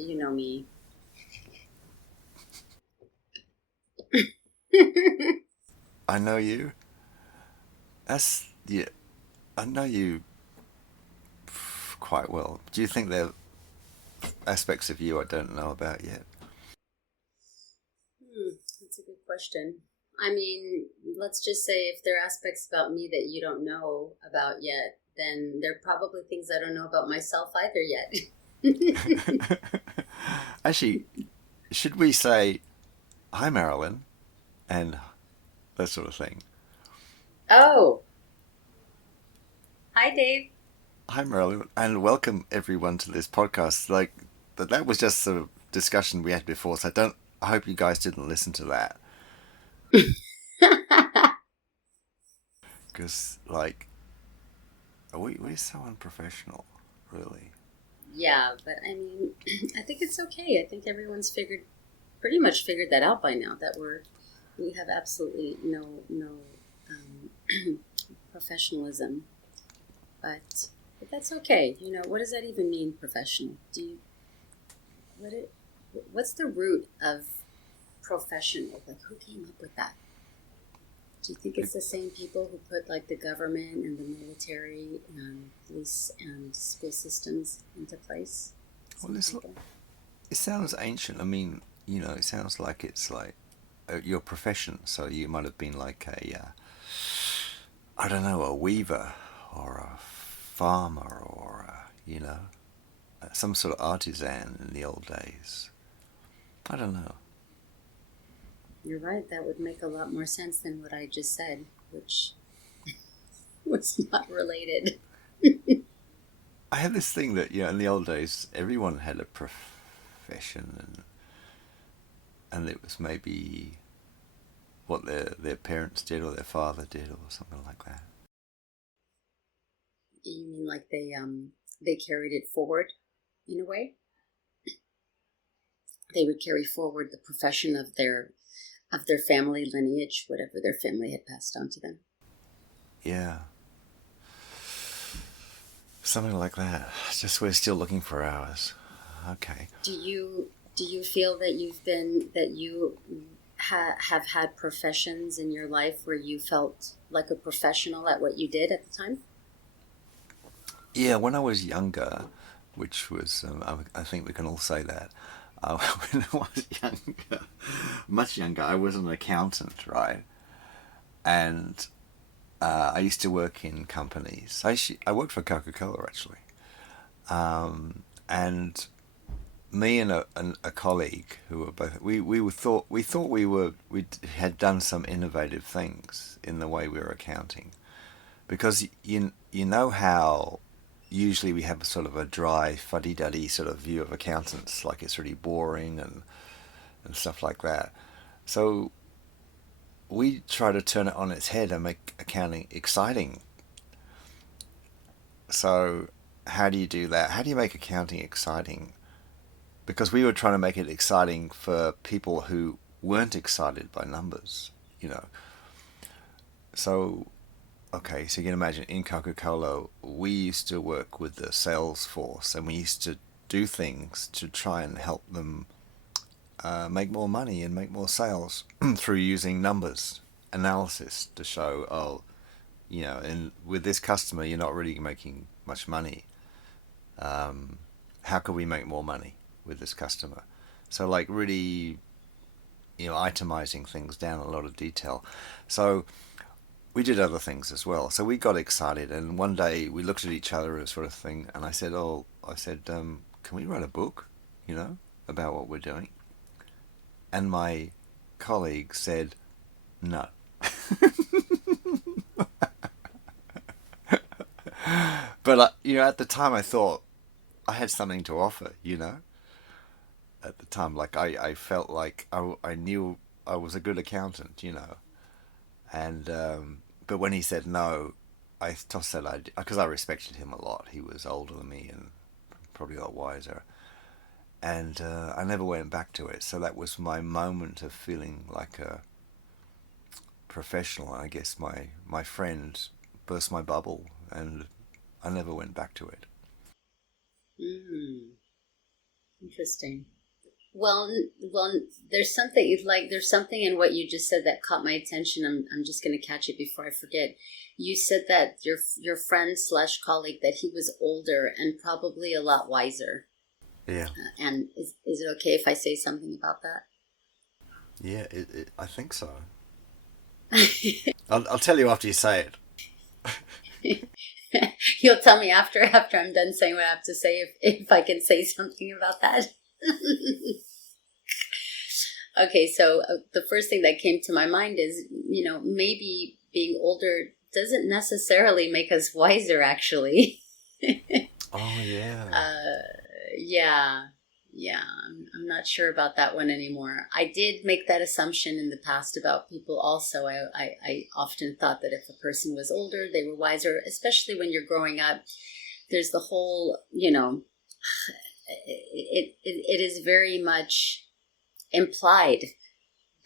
you know me. I know you. That's yeah. I know you quite well. Do you think there are aspects of you I don't know about yet? That's a good question. I mean, let's just say if there are aspects about me that you don't know about yet, then there are probably things I don't know about myself either yet. Actually, should we say hi, Marilyn, and that sort of thing? Oh, hi, Dave. Hi, Marilyn, and welcome everyone to this podcast. Like that was just a discussion we had before, so I don't. I hope you guys didn't listen to that because, like, we're so unprofessional, really. Yeah, but I mean, I think it's okay. I think everyone's pretty much figured that out by now. That we have absolutely no um, professionalism, but that's okay. What does that even mean, professional? Do you what it what's the root of professional? Like, who came up with that? Do you think It, it's the same people who put like the government and the military and police and school systems into place? well, Same people. it sounds ancient. I mean, it sounds like it's like your profession. So you might have been like I don't know, a weaver or a farmer or some sort of artisan in the old days. I don't know. You're right. That would make a lot more sense than what I just said, which was not related. I had this thing that in the old days everyone had a profession, and it was maybe what their parents did or their father did or something like that. You mean like they carried it forward in a way? They would carry forward the profession of their family lineage, whatever their family had passed on to them. Yeah, something like that. It's just we're still looking for ours. Okay. Do you feel that have had professions in your life where you felt like a professional at what you did at the time? Yeah, when I was younger, which was, I think we can all say that. When I was younger, much younger, I was an accountant, right? And I used to work in companies. I worked for Coca Cola actually, and me and a colleague who were both we thought we had done some innovative things in the way we were accounting because you know how usually we have sort of a dry fuddy-duddy sort of view of accountants, like it's really boring and stuff like that. So we try to turn it on its head and make accounting exciting. So how do you do that? How do you make accounting exciting? Because we were trying to make it exciting for people who weren't excited by numbers, you know. So okay, so you can imagine in Coca Cola, we used to work with the sales force and we used to do things to try and help them make more money and make more sales through using numbers analysis to show, oh, and with this customer, you're not really making much money. How can we make more money with this customer? So, like, really, itemizing things down a lot of detail. So, we did other things as well. So we got excited, and one day we looked at each other and sort of thing, and I said, can we write a book, about what we're doing? And my colleague said, no. But at the time, I thought I had something to offer. At the time, like I felt like I knew I was a good accountant. And but when he said no, I tossed that idea because I respected him a lot. He was older than me and probably a lot wiser. And I never went back to it. So that was my moment of feeling like a professional. I guess my friend burst my bubble, and I never went back to it. Mm. Interesting. Well, there's something in what you just said that caught my attention. I'm just going to catch it before I forget. You said that your friend slash colleague, that he was older and probably a lot wiser. Yeah. And is it okay if I say something about that? Yeah, I think so. I'll tell you after you say it. You'll tell me after I'm done saying what I have to say, if I can say something about that. Okay, so the first thing that came to my mind is, maybe being older doesn't necessarily make us wiser, actually. Oh, yeah. Yeah, yeah. I'm not sure about that one anymore. I did make that assumption in the past about people also. I often thought that if a person was older, they were wiser, especially when you're growing up. There's the whole, it is very much implied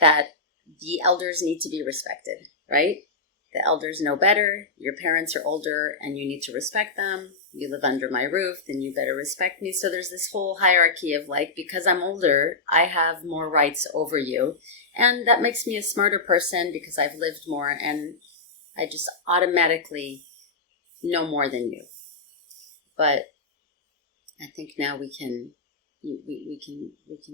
that the elders need to be respected, right? The elders know better. Your parents are older and you need to respect them. You live under my roof, then you better respect me. So there's this whole hierarchy of like, because I'm older, I have more rights over you. And that makes me a smarter person because I've lived more and I just automatically know more than you. But I think now we can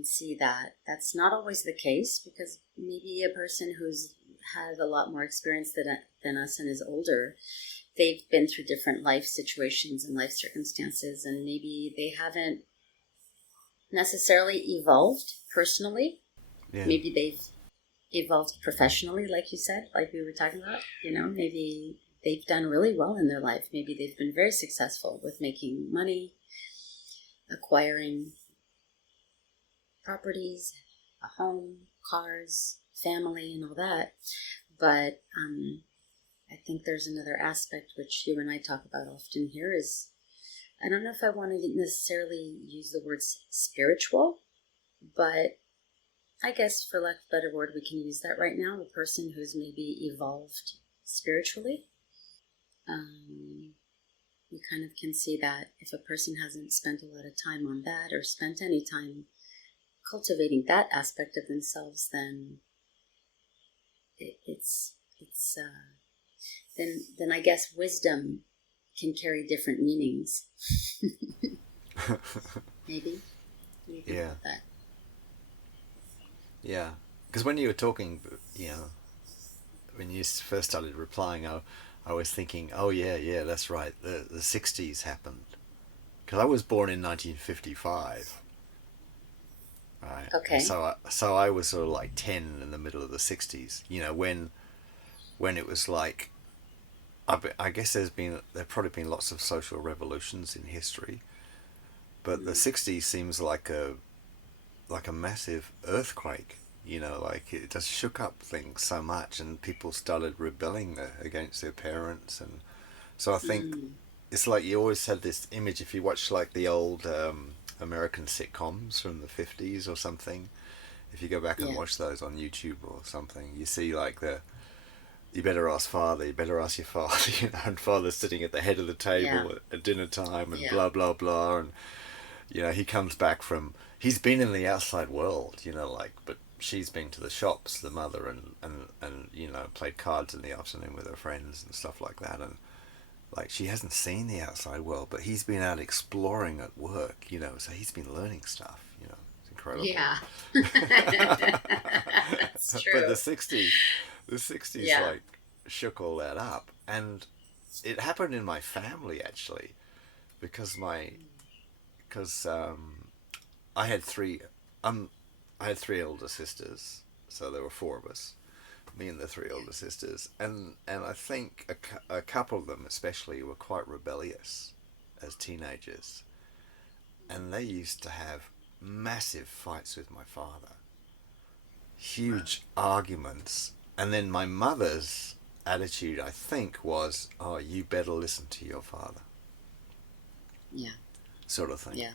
see that that's not always the case, because maybe a person who's had a lot more experience than us and is older, they've been through different life situations and life circumstances, and maybe they haven't necessarily evolved personally. Yeah. Maybe they've evolved professionally, like you said, like we were talking about. Maybe they've done really well in their life. Maybe they've been very successful with making money, acquiring properties, a home, cars, family, and all that. But I think there's another aspect which you and I talk about often here is, I don't know if I want to necessarily use the word spiritual, but I guess for lack of a better word, we can use that right now. A person who's maybe evolved spiritually. You kind of can see that if a person hasn't spent a lot of time on that or spent any time cultivating that aspect of themselves, then then I guess wisdom can carry different meanings. Maybe. What do you think about that? Yeah. Because when you were talking, when you first started replying, I was thinking, oh, yeah, that's right. The 60s happened. Because I was born in 1955. Right. Okay. And so I was sort of like 10 in the middle of the 60s, when it was like, I guess there've probably been lots of social revolutions in history, but the 60s seems like a massive earthquake, like it just shook up things so much and people started rebelling against their parents. And so I think it's like you always had this image, if you watch like the old American sitcoms from the 50s or something, if you go back and watch those on YouTube or something, you see like you better ask father, you better ask your father, and father's sitting at the head of the table at dinner time and blah, blah, blah. And, he comes back he's been in the outside world, but she's been to the shops, the mother, and played cards in the afternoon with her friends and stuff like that. And, like, she hasn't seen the outside world, but he's been out exploring at work, so he's been learning stuff, it's incredible. Yeah. That's true. But the 60s like shook all that up, and it happened in my family actually, because I had three older sisters, so there were four of us, me and the three older sisters, and I think a couple of them especially were quite rebellious as teenagers, and they used to have massive fights with my father, huge arguments. And then my mother's attitude, I think, was, oh, you better listen to your father. Yeah. Sort of thing. Yeah.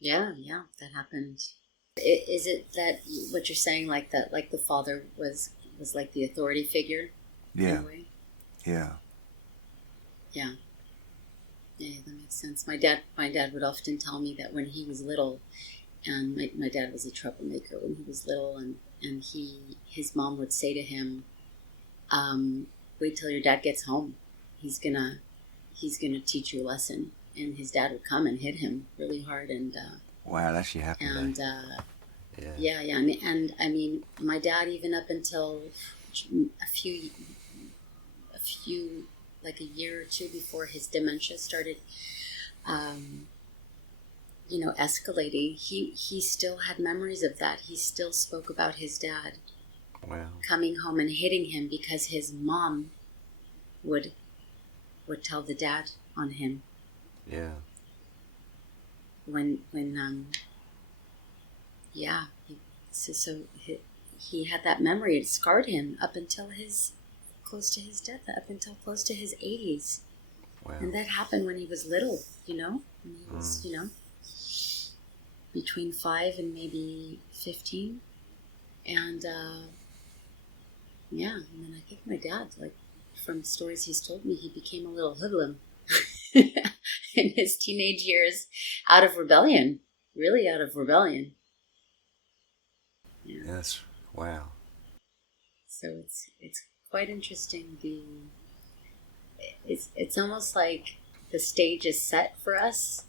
Yeah, that happened. Is it that what you're saying, like that, like the father was like the authority figure? Yeah. In a way? Yeah. Yeah. Yeah, that makes sense. My dad would often tell me that when he was little, and my dad was a troublemaker when he was little, and his mom would say to him, "Wait till your dad gets home. He's gonna he's gonna teach you a lesson." And his dad would come and hit him really hard, Wow, that actually happened, eh? and Yeah. yeah, yeah, and I mean, my dad, even up until a few a few like a year or two before his dementia started, um, escalating, he still had memories of that. He still spoke about his dad Wow. coming home and hitting him because his mom would tell the dad on him Yeah. when yeah, he had that memory. It scarred him up until his close to his death, up until close to his 80s. Wow. And that happened when he was little, when he was, between 5 and maybe 15. And yeah, and then I think my dad, like, from stories he's told me, he became a little hoodlum in his teenage years, out of rebellion, really out of rebellion. Yeah. Yes. Wow. So it's quite interesting. It's almost like the stage is set for us,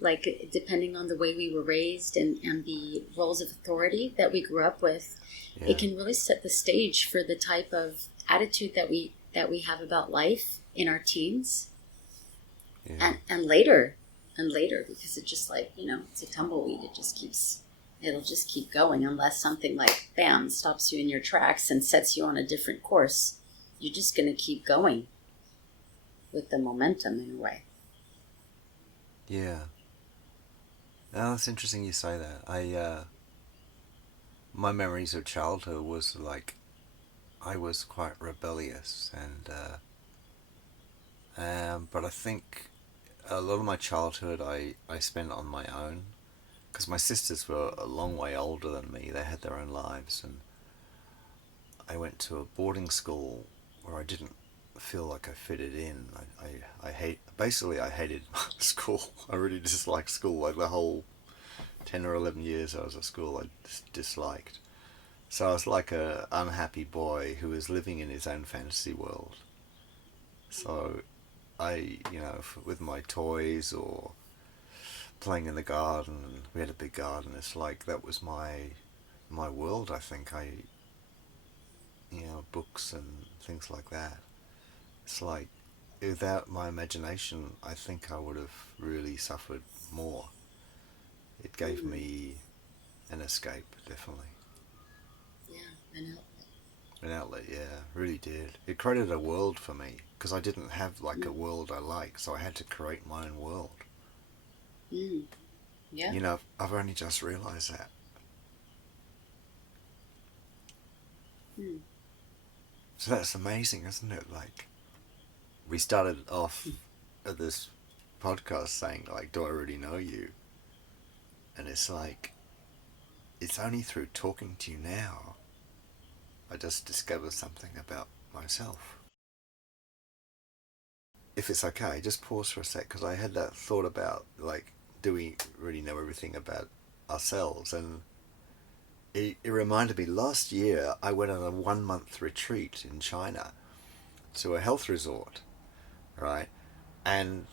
like depending on the way we were raised and the roles of authority that we grew up with, Yeah. it can really set the stage for the type of attitude that we have about life in our teens, Yeah. and later, because it just, like, it's a tumbleweed. It'll just keep going unless something, like, bam, stops you in your tracks and sets you on a different course. You're just going to keep going with the momentum in a way. Yeah. Oh, that's interesting you say that. My memories of childhood was like I was quite rebellious, but I think a lot of my childhood I spent on my own because my sisters were a long way older than me. They had their own lives, and I went to a boarding school where I didn't feel like I fitted in. I hated school. I really disliked school. Like the whole 10 or 11 years I was at school, I just disliked. So I was like a unhappy boy who was living in his own fantasy world. So with my toys or playing in the garden, and we had a big garden. It's like that was my world. I think books and things like that. It's like without my imagination, I think I would have really suffered more. It gave Mm, me an escape, definitely. yeah, I know. An outlet, yeah, really did. It created a world for me because I didn't have like a Mm, world I liked, so I had to create my own world. mm, yeah. I've only just realised that. Mm, So that's amazing, isn't it? Like, we started off at this podcast saying, like, do I really know you? And it's like, it's only through talking to you now I just discovered something about myself. If it's okay, just pause for a sec because I had that thought about, like, do we really know everything about ourselves? And it reminded me last year I went on a 1 month retreat in China to a health resort, right? And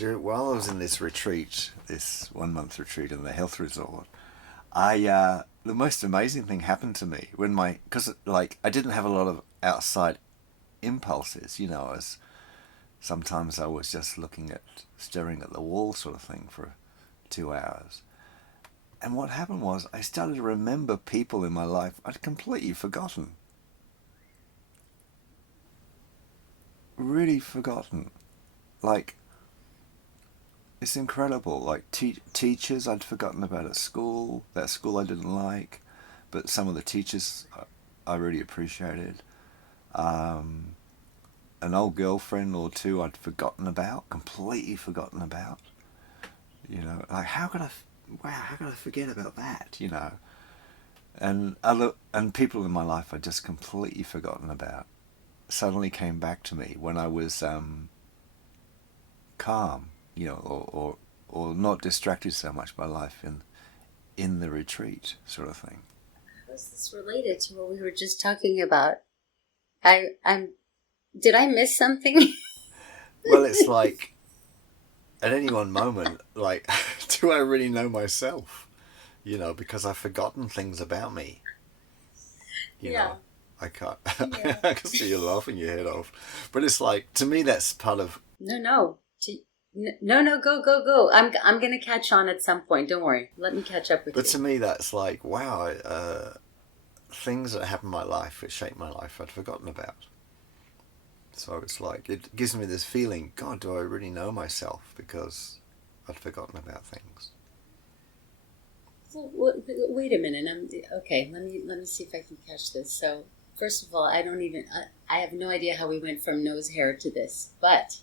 while I was in this retreat, this 1 month retreat in the health resort, the most amazing thing happened to me when because like I didn't have a lot of outside impulses, as sometimes I was just staring at the wall sort of thing for 2 hours. And what happened was I started to remember people in my life I'd completely forgotten. Really forgotten. Like, it's incredible. Like, teachers I'd forgotten about at school, that school I didn't like, but some of the teachers I really appreciated. Um, an old girlfriend or two I'd forgotten about, completely forgotten about. Like, how could I forget about that? And people in my life I'd just completely forgotten about suddenly came back to me when I was calm, or not distracted so much by life in the retreat sort of thing. How is this related to what we were just talking about? I'm. Did I miss something? Well, it's like at any one moment, like, do I really know myself? Because I've forgotten things about me. You Yeah. know, I can't. Yeah. I can see you laughing your head off, but it's like to me that's part of. No, no. No, go, go, go. I'm gonna catch on at some point. Don't worry. Let me catch up with But you. to me, that's like wow. Things that happened in my life, that shaped my life, I'd forgotten about. So it's like it gives me this feeling. God, do I really know myself? Because I'd forgotten about things. Well, wait a minute. Okay. Let me see if I can catch this. So first of all, I have no idea how we went from nose hair to this, but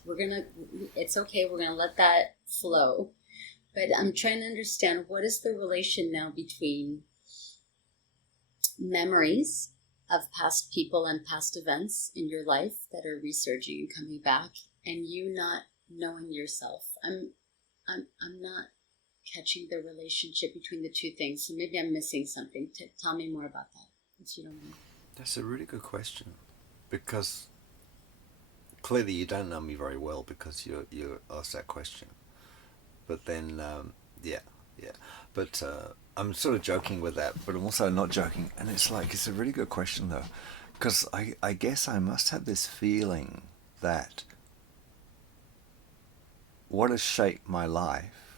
it's okay. We're gonna let that flow. But I'm trying to understand what is the relation now between memories of past people and past events in your life that are resurging and coming back, and you not knowing yourself. I'm not catching the relationship between the two things. So maybe I'm missing something. Tell me more about that, if you don't mind. That's a really good question, because clearly you don't know me very well because you asked that question. But then, yeah, yeah. But I'm sort of joking with that, but I'm also not joking. And it's like it's a really good question though, because I guess I must have this feeling that what has shaped my life,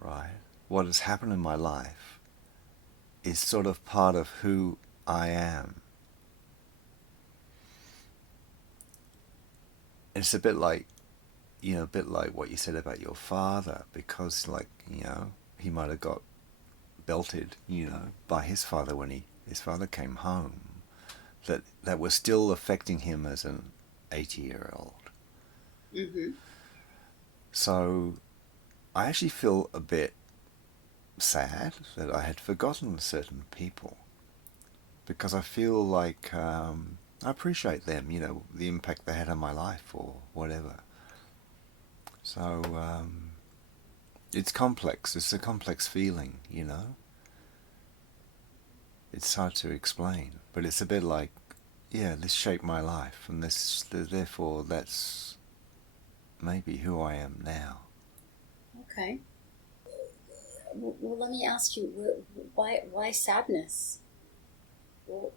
right? What has happened in my life is sort of part of who I am. It's a bit like, a bit like what you said about your father, because like, he might have got belted, by his father when his father came home. That was still affecting him as an 80-year-old. Mm-hmm. So I actually feel a bit sad that I had forgotten certain people, because I feel like I appreciate them, the impact they had on my life or whatever. So it's complex. It's a complex feeling, It's hard to explain, but it's a bit like, yeah, this shaped my life, and therefore that's maybe who I am now. Okay. Well, let me ask you, why sadness? Well,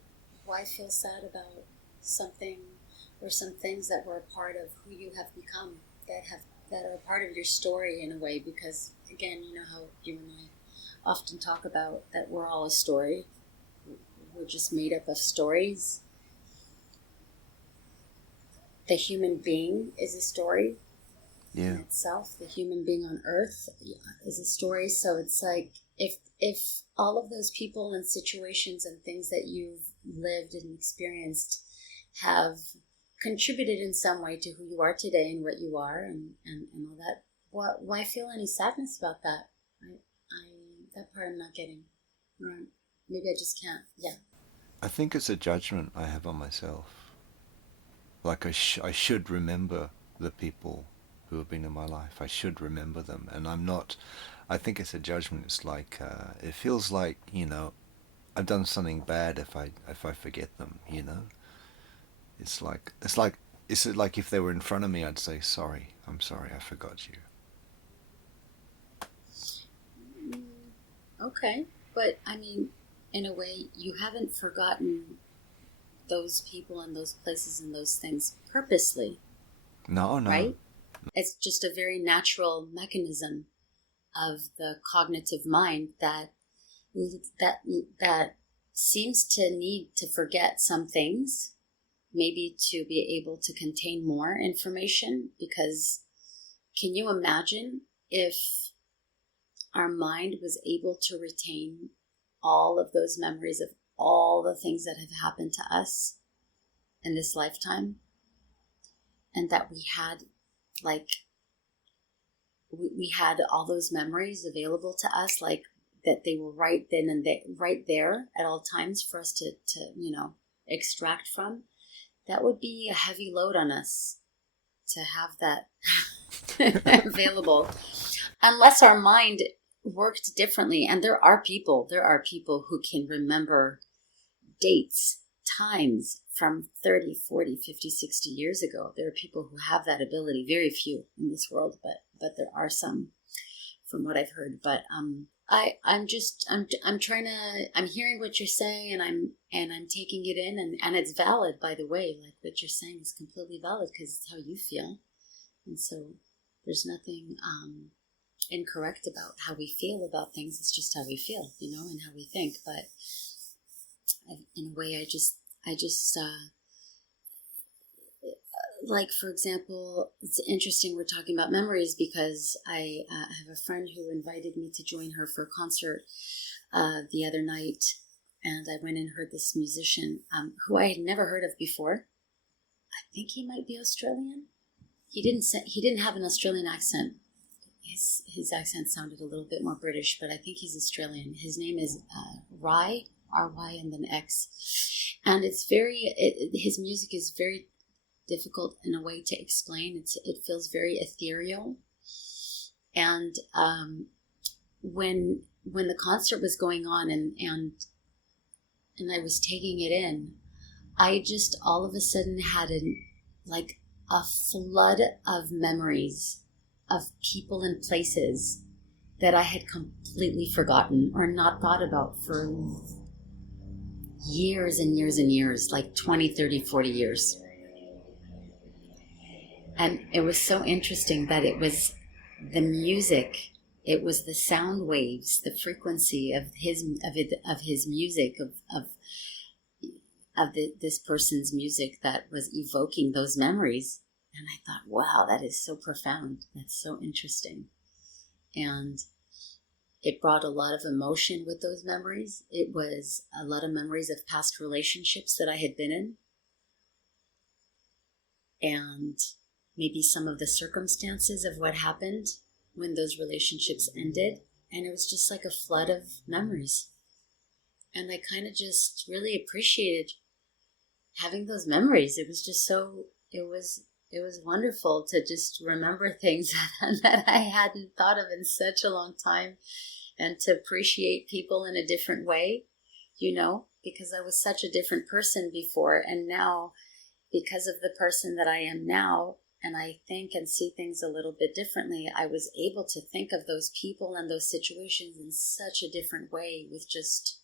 why feel sad about something or some things that were a part of who you have become, that are a part of your story in a way? Because again, you know how you and I often talk about that we're all a story. We're just made up of stories. The human being is a story Yeah. in itself. The human being on Earth is a story. So it's like if all of those people and situations and things that you've lived and experienced have contributed in some way to who you are today and what you are and all that, why feel any sadness about that? I that part I'm not getting. Right. Maybe I just can't. Yeah. I think it's a judgment I have on myself. Like I should remember the people who have been in my life. I should remember them, and I'm not. I think it's a judgment. It's like it feels like I've done something bad if I forget them. It's like if they were in front of me, I'd say sorry. I'm sorry, I forgot you. Okay. But I mean, in a way, you haven't forgotten those people and those places and those things purposely, No, no. right? It's just a very natural mechanism of the cognitive mind that that seems to need to forget some things, maybe to be able to contain more information. Because can you imagine if our mind was able to retain all of those memories of all the things that have happened to us in this lifetime, and that we had like we had all those memories available to us, like that they were right then and right there at all times for us to extract from. That would be a heavy load on us. to have that available, unless our mind worked differently. And there are people who can remember dates, times from 30, 40, 50, 60 years ago. There are people who have that ability, very few in this world, but there are some, from what I've heard. But I'm trying to, I'm hearing what you're saying, and I'm taking it in, and it's valid, by the way. Like, what you're saying is completely valid because it's how you feel. And so there's nothing incorrect about how we feel about things. It's just how we feel, and how we think. But in a way, I just like, for example, it's interesting we're talking about memories, because I have a friend who invited me to join her for a concert the other night, and I went and heard this musician who I had never heard of before. I think he might be Australian. He didn't have an Australian accent. His accent sounded a little bit more British, but I think he's Australian. His name is Ry, R-Y, and then X. And his music is very difficult in a way to explain. It feels very ethereal. And when the concert was going on, and I was taking it in, I just all of a sudden had a flood of memories of people and places that I had completely forgotten or not thought about for years and years and years, like 20, 30, 40 years. And it was so interesting that it was the music, it was the sound waves, the frequency of his music, this person's music, that was evoking those memories. And I thought, wow, that is so profound. That's so interesting. And it brought a lot of emotion with those memories. It was a lot of memories of past relationships that I had been in, and maybe some of the circumstances of what happened when those relationships ended. And it was just like a flood of memories. And I kind of just really appreciated having those memories. It was just it was wonderful to just remember things that I hadn't thought of in such a long time, and to appreciate people in a different way, because I was such a different person before. And now, because of the person that I am now, and I think and see things a little bit differently, I was able to think of those people and those situations in such a different way, with just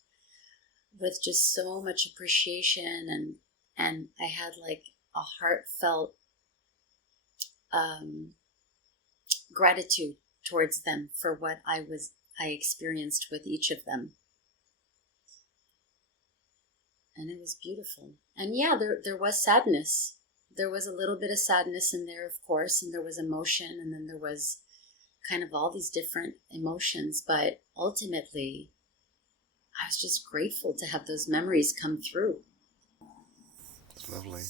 so much appreciation, and I had like a heartfelt gratitude towards them for what I experienced with each of them. And it was beautiful. And yeah, there was sadness. There was a little bit of sadness in there, of course, and there was emotion, and then there was kind of all these different emotions. But ultimately, I was just grateful to have those memories come through. It's lovely.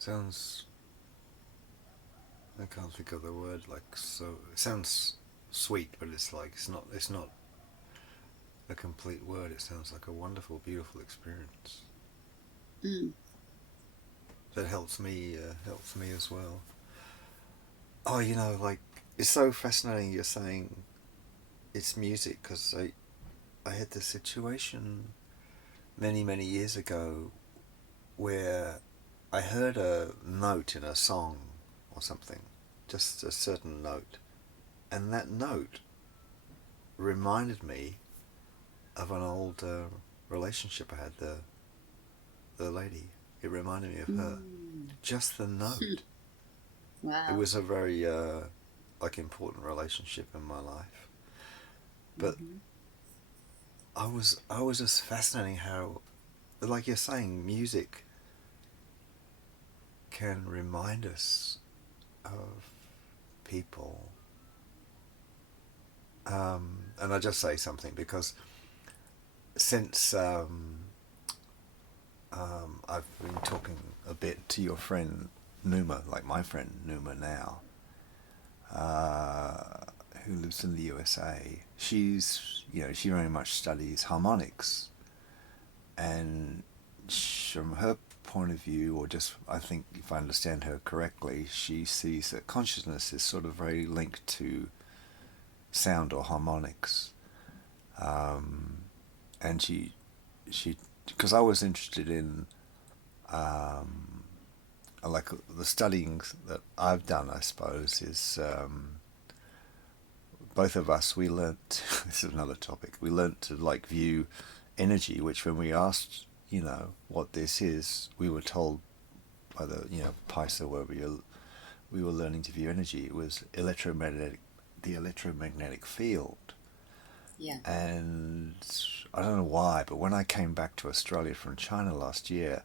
Sounds... I can't think of the word, so... It sounds sweet, but it's not a complete word. It sounds like a wonderful, beautiful experience. Mm. That helps me as well. Oh, it's so fascinating you're saying it's music, because I had this situation many, many years ago where I heard a note in a song or something, just a certain note, and that note reminded me of an old relationship I had. The lady, it reminded me of her. Just the note. Wow. It was a very important relationship in my life, but I was just fascinating how, like you're saying, music can remind us of people. And I just say something because since I've been talking a bit to your friend Numa, like my friend Numa now, who lives in the USA. She's, she very much studies harmonics, and from her point of view, or just, I think if I understand her correctly, she sees that consciousness is sort of very linked to sound or harmonics. And she, because I was interested in, like the studying that I've done, I suppose, is both of us, we learnt, this is another topic, we learnt to like view energy, which when we asked, what this is, we were told by the, Paisa, where we were learning to view energy, it was the electromagnetic field. Yeah. And I don't know why, but when I came back to Australia from China last year,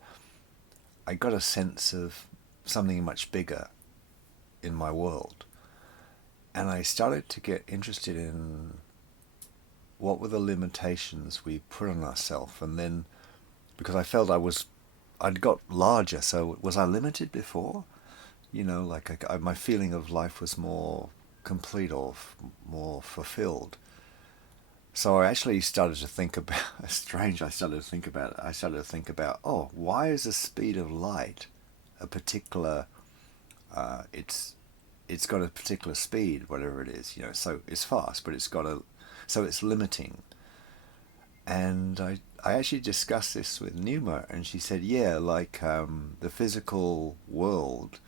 I got a sense of something much bigger in my world. And I started to get interested in what were the limitations we put on ourselves. And then, because I felt I'd got larger, so was I limited before? Like my feeling of life was more complete or more fulfilled. So I actually started to think about, I started to think about, oh, why is the speed of light a particular, it's got a particular speed, whatever it is, so it's fast, but so it's limiting. And I actually discussed this with Numa, and she said, yeah, like the physical world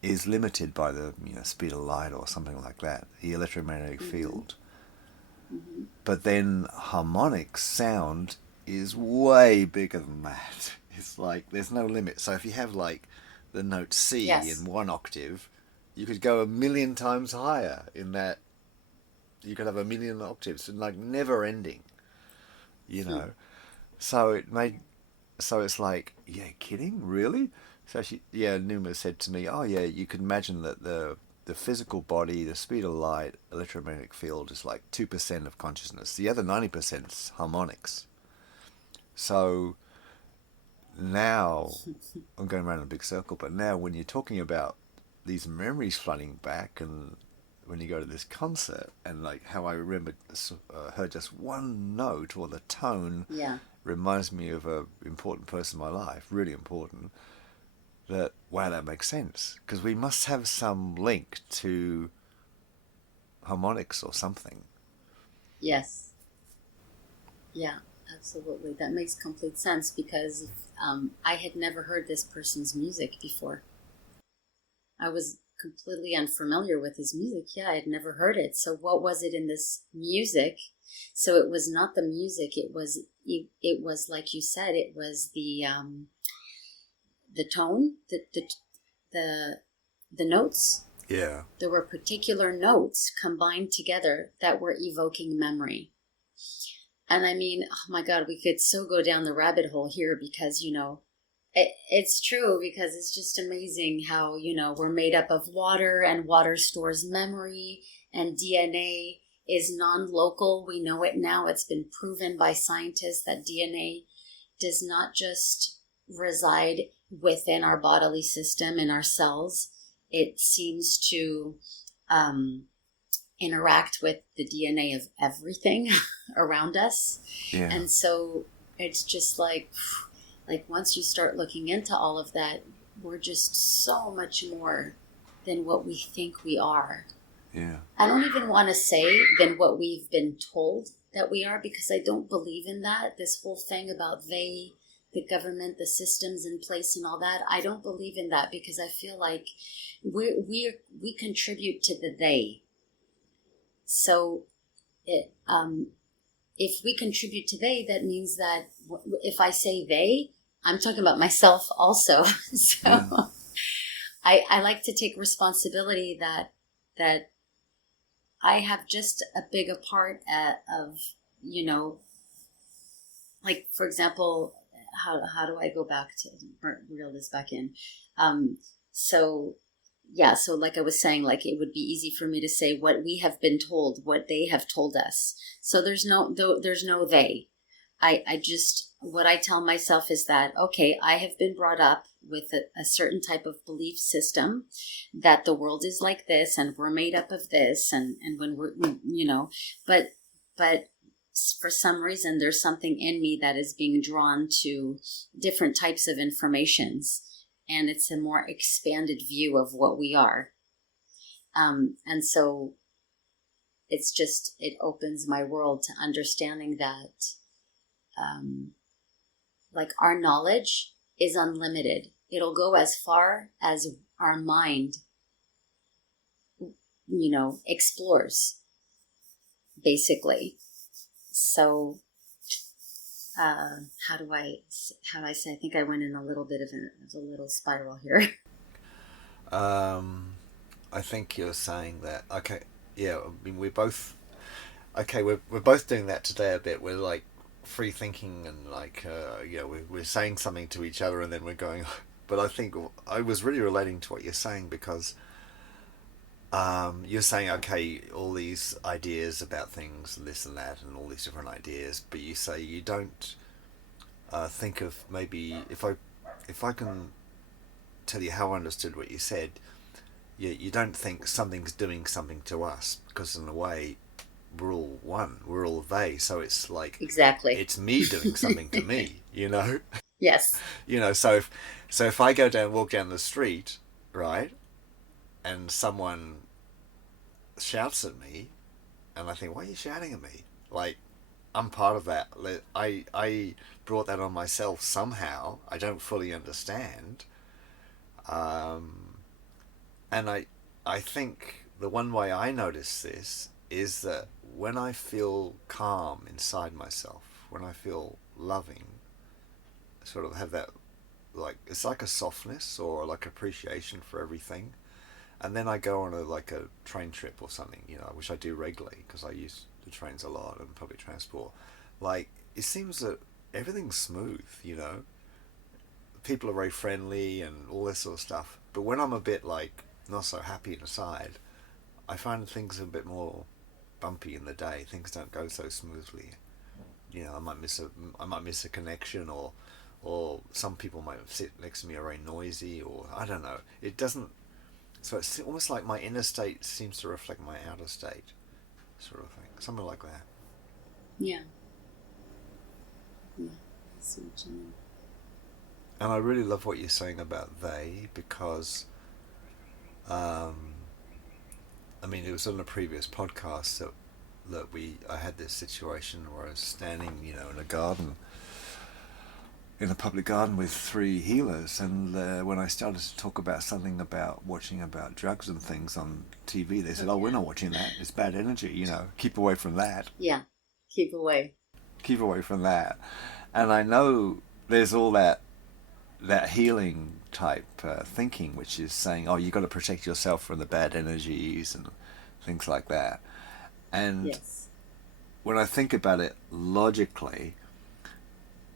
is limited by the speed of light or something like that, the electromagnetic field. Mm-hmm. But then harmonic sound is way bigger than that. It's like there's no limit. So if you have like the note C Yes. in one octave, you could go 1,000,000 times higher in that. You could have 1,000,000 octaves and like never ending, you know. So it's like, yeah, kidding, really? So Numa said to me, oh yeah, you could imagine that the physical body, the speed of light, electromagnetic field is like 2% of consciousness. The other 90% is harmonics. So now, I'm going around in a big circle, but now when you're talking about these memories flooding back, and when you go to this concert, and like how I remember heard just one note or the tone Yeah. reminds me of a important person in my life, really important, that, wow, that makes sense. Because we must have some link to harmonics or something. Yes. Yeah, absolutely. That makes complete sense because I had never heard this person's music before. I was completely unfamiliar with his music. Yeah, I had never heard it. So what was it in this music? So it was not the music. It was like you said. It was the tone, the notes. Yeah. There were particular notes combined together that were evoking memory. And I mean, oh my God, we could so go down the rabbit hole here because, it's true because it's just amazing how, we're made up of water and water stores memory and DNA is non-local. We know it now. It's been proven by scientists that DNA does not just reside within our bodily system and our cells. It seems to interact with the DNA of everything around us. Yeah. And so it's just like once you start looking into all of that, we're just so much more than what we think we are. Yeah. I don't even want to say than what we've been told that we are, because I don't believe in that. This whole thing about the government, the systems in place and all that, I don't believe in that because I feel like we contribute to the they. So if we contribute to they, that means that if I say they, I'm talking about myself also. So Yeah. I like to take responsibility that I have just a bigger part of, like, for example, how do I go back to reel this back in? So like I was saying, like it would be easy for me to say what we have been told, what they have told us. So there's no they. I just, what I tell myself is that, okay, I have been brought up with a certain type of belief system that the world is like this and we're made up of this and when we're, but for some reason there's something in me that is being drawn to different types of informations, and it's a more expanded view of what we are. And so it's just, it opens my world to understanding that like our knowledge is unlimited. It'll go as far as our mind, explores, basically. So, how do I say? I think I went in a little bit of a little spiral here. I think you're saying that. Okay, yeah. I mean, we're both doing that today a bit. We're like free thinking and like we're saying something to each other and then we're going. But I think I was really relating to what you're saying because you're saying, okay, all these ideas about things, this and that, and all these different ideas, but you say you don't think of maybe if I can tell you how I understood what you said, you don't think something's doing something to us because in a way we're all one, we're all they, so it's like exactly it's me doing something to me, Yes. So if I walk down the street, right, and someone shouts at me, and I think, why are you shouting at me? Like, I'm part of that. I brought that on myself somehow. I don't fully understand. And I think the one way I notice this is that when I feel calm inside myself, when I feel loving, sort of have that, like, it's like a softness or like appreciation for everything. And then I go on a train trip or something, which I do regularly because I use the trains a lot and public transport. Like, it seems that everything's smooth, People are very friendly and all this sort of stuff. But when I'm a bit like not so happy inside, I find things are a bit more bumpy in the day. Things don't go so smoothly. I might miss a connection, or some people might sit next to me are very noisy, or I don't know. It doesn't. So it's almost like my inner state seems to reflect my outer state, sort of thing. Something like that. Yeah. Yeah. I see what you mean. And I really love what you're saying about they, because, I mean, it was on a previous podcast that I had this situation where I was standing, in a garden, in a public garden with 3 healers, and when I started to talk about something about watching about drugs and things on TV, they said, "Oh, we're not watching that. It's bad energy. Keep away from that." Yeah, keep away from that. And I know there's all that healing type thinking, which is saying, "Oh, you got to protect yourself from the bad energies and things like that." And yes. When I think about it logically,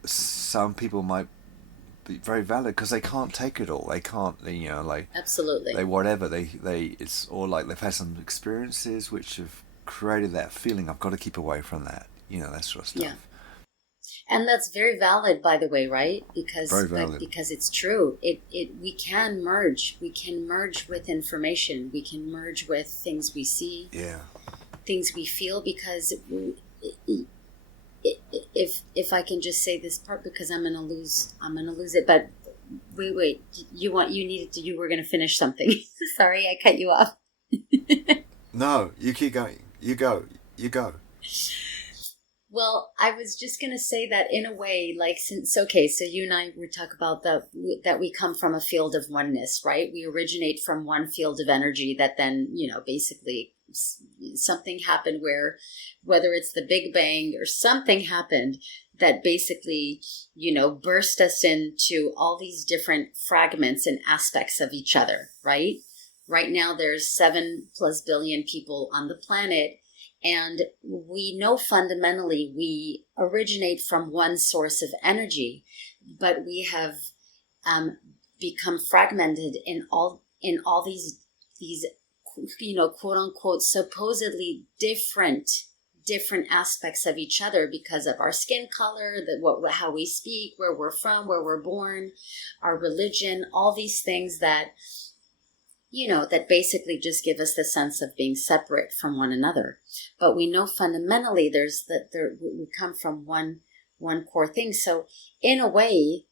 some people might be very valid because they can't take it all. They can't, absolutely. They whatever they it's all like they've had some experiences which have created that feeling. I've got to keep away from that. That sort of stuff. Yeah. And that's very valid, by the way, right? Because very valid. Because it's true. We can merge. We can merge with information. We can merge with things we see. Yeah. Things we feel, because if I can just say this part, because I'm gonna lose it. But wait, you were gonna finish something. Sorry, I cut you off. No, you keep going. You go. Well, I was just going to say that in a way, so you and I, we talk about that we come from a field of oneness, right? We originate from one field of energy that then, basically something happened whether it's the Big Bang or something happened that basically, burst us into all these different fragments and aspects of each other, right? Right now, there's 7+ billion people on the planet. And we know fundamentally we originate from one source of energy, but we have become fragmented in all these quote unquote supposedly different aspects of each other because of our skin color, how we speak, where we're from, where we're born, our religion, all these things that that basically just give us the sense of being separate from one another. But we know fundamentally we come from one core thing. So in a way,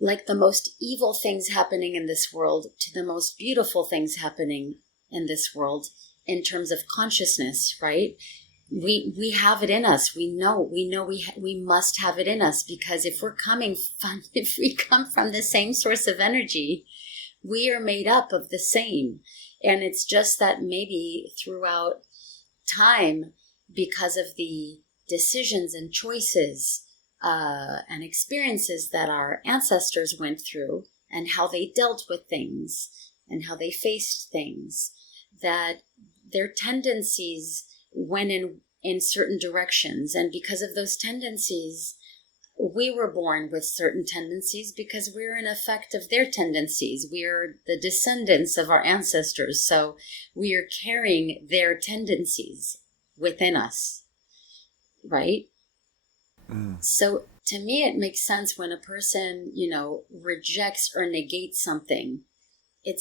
like the most evil things happening in this world to the most beautiful things happening in this world in terms of consciousness, right? We have it in us. We know we must have it in us, because if we come from the same source of energy, we are made up of the same. And it's just that maybe throughout time, because of the decisions and choices and experiences that our ancestors went through, and how they dealt with things and how they faced things, that their tendencies went in certain directions. And because of those tendencies, we were born with certain tendencies, because we're an effect of their tendencies. We are the descendants of our ancestors. So we are carrying their tendencies within us, right? So to me, it makes sense when a person, rejects or negates something. It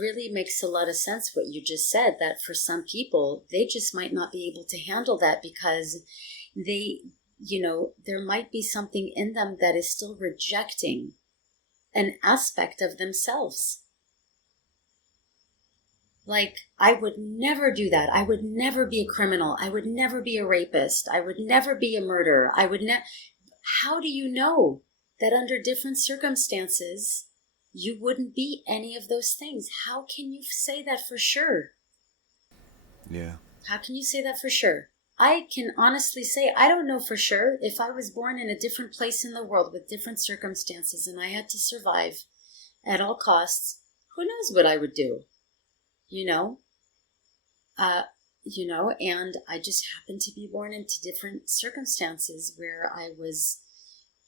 really makes a lot of sense what you just said, that for some people, they just might not be able to handle that, because there might be something in them that is still rejecting an aspect of themselves. Like, I would never do that. I would never be a criminal. I would never be a rapist. I would never be a murderer. How do you know that under different circumstances you wouldn't be any of those things? How can you say that for sure? Yeah. How can you say that for sure? I can honestly say I don't know for sure. If I was born in a different place in the world with different circumstances and I had to survive at all costs, who knows what I would do? And I just happened to be born into different circumstances where I was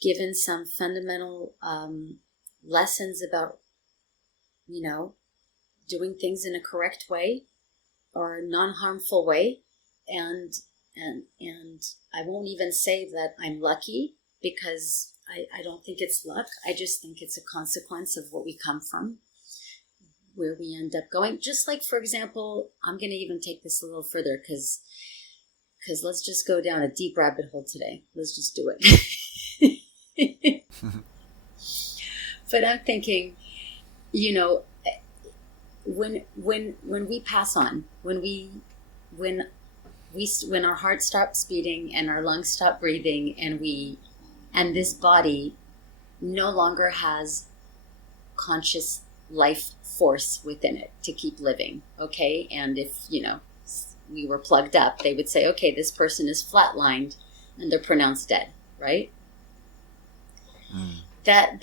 given some fundamental lessons about, doing things in a correct way or non-harmful way. And I won't even say that I'm lucky, because I don't think it's luck. I just think it's a consequence of what we come from, where we end up going. Just like, for example, I'm going to even take this a little further, because let's just go down a deep rabbit hole today. Let's just do it. But I'm thinking, when we pass on, when our heart stops beating and our lungs stop breathing, and this body no longer has conscious life force within it to keep living, okay? And if, we were plugged up, they would say, okay, this person is flatlined, and they're pronounced dead, right? That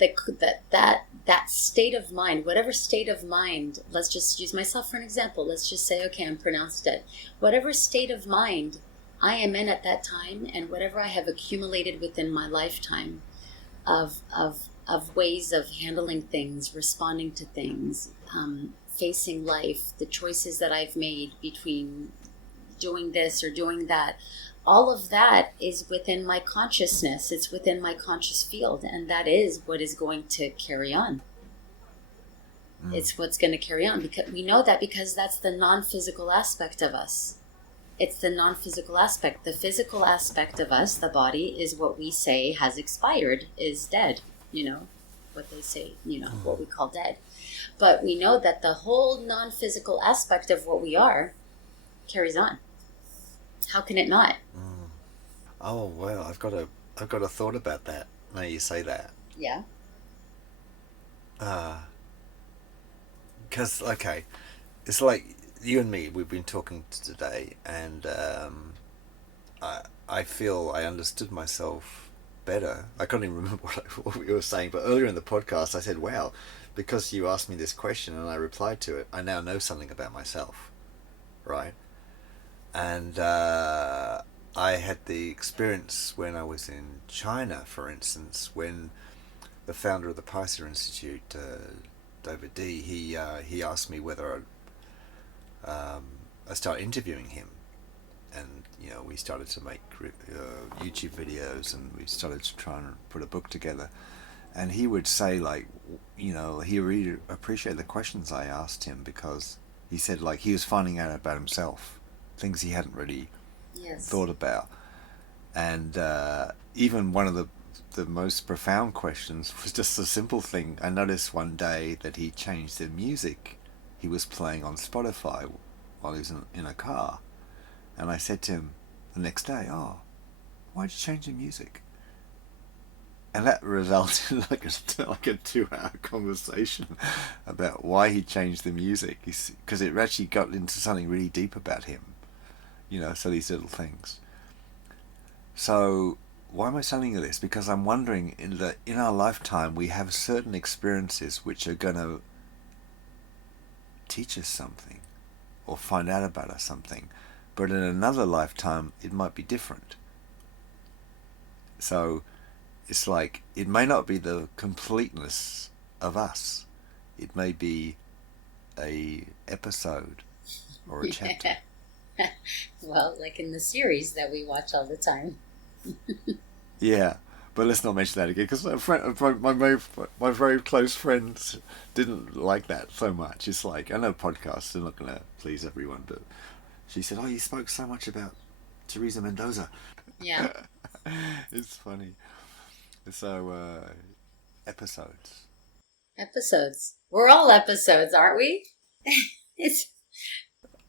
state of mind, whatever state of mind, let's just use myself for an example. Let's just say, okay, I'm pronounced dead. Whatever state of mind I am in at that time, and whatever I have accumulated within my lifetime of ways of handling things, responding to things, facing life, the choices that I've made between doing this or doing that, all of that is within my consciousness. It's within my conscious field, and that is what is going to carry on. It's what's going to carry on, because we know that, because that's the non-physical aspect of us. It's the non-physical aspect. The physical aspect of us, the body, is what we say has expired, is dead, what they say, what we call dead. But we know that the whole non-physical aspect of what we are carries on. How can it not? Oh wow, I've got a thought about that. Now you say that. Yeah. Because okay, it's like you and me. We've been talking today, and I feel I understood myself better. I can't even remember what we were saying, but earlier in the podcast, I said, "Wow," because you asked me this question and I replied to it. I now know something about myself, right? And I had the experience when I was in China, for instance, when the founder of the Paisa Institute, David D, he asked me whether I start interviewing him, and we started to make YouTube videos, and we started to try and put a book together. And he would say, like, he really appreciated the questions I asked him, because he said, like, he was finding out about himself, things he hadn't really Yes. thought about. And even one of the most profound questions was just a simple thing. I noticed one day that he changed the music he was playing on Spotify while he was in a car. And I said to him the next day, "Oh, why'd you change the music?" And that resulted in like a 2 hour conversation about why he changed the music. Because it actually got into something really deep about him. So these little things. So why am I telling you this? Because I'm wondering in our lifetime we have certain experiences which are going to teach us something or find out about us something, but in another lifetime it might be different. So it's like it may not be the completeness of us. It may be a episode or a chapter. Well, like in the series that we watch all the time. Yeah, but let's not mention that again, because my very close friends didn't like that so much. It's like, I know podcasts are not going to please everyone, but she said, "Oh, you spoke so much about Teresa Mendoza." Yeah. It's funny. So episodes. Episodes. We're all episodes, aren't we? It's.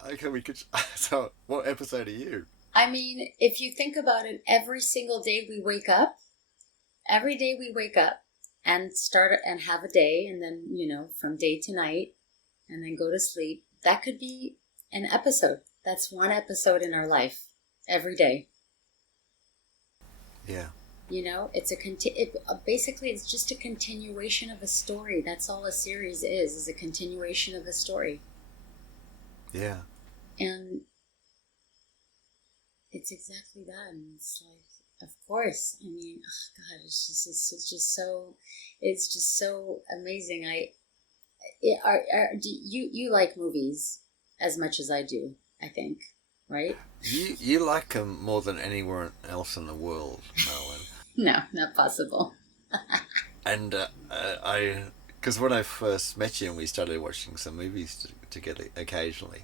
Okay, we could. So, what episode are you? I mean, if you think about it, every single day we wake up, every day we wake up and start and have a day, and then, from day to night, and then go to sleep, that could be an episode. That's one episode in our life every day. Yeah. It's basically it's just a continuation of a story. That's all a series is a continuation of a story. Yeah. And it's exactly that. And it's like, of course, I mean, oh God, it's just so amazing. Do you like movies as much as I do, I think, right? You like them more than anywhere else in the world, Marlon. No, not possible. And because when I first met you and we started watching some movies together occasionally,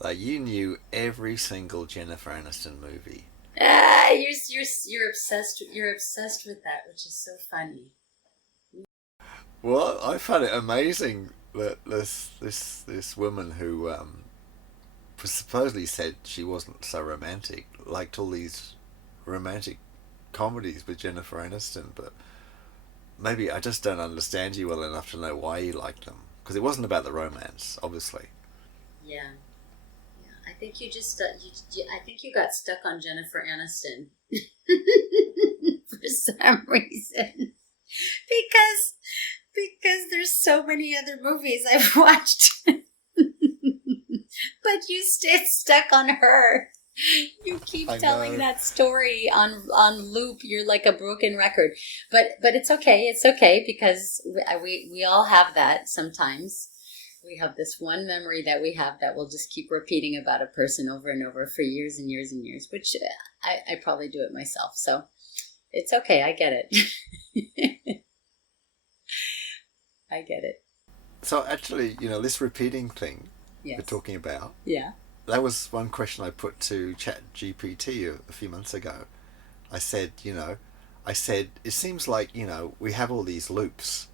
like you knew every single Jennifer Aniston movie. You're obsessed. You're obsessed with that, which is so funny. Well, I found it amazing that this woman who supposedly said she wasn't so romantic liked all these romantic comedies with Jennifer Aniston, but maybe I just don't understand you well enough to know why you liked them. Because it wasn't about the romance, obviously. Yeah, yeah. I think you just I think you got stuck on Jennifer Aniston for some reason because there's so many other movies I've watched, but you stayed stuck on her. You keep telling that story on loop. You're like a broken record, but it's okay. It's okay because we all have that sometimes. We have this one memory that we have that we'll just keep repeating about a person over and over for years and years and years, which I probably do it myself. So it's okay. I get it. I get it. So actually, this repeating thing Yes. we're talking about, Yeah. that was one question I put to ChatGPT a few months ago. I said, it seems like, we have all these loops,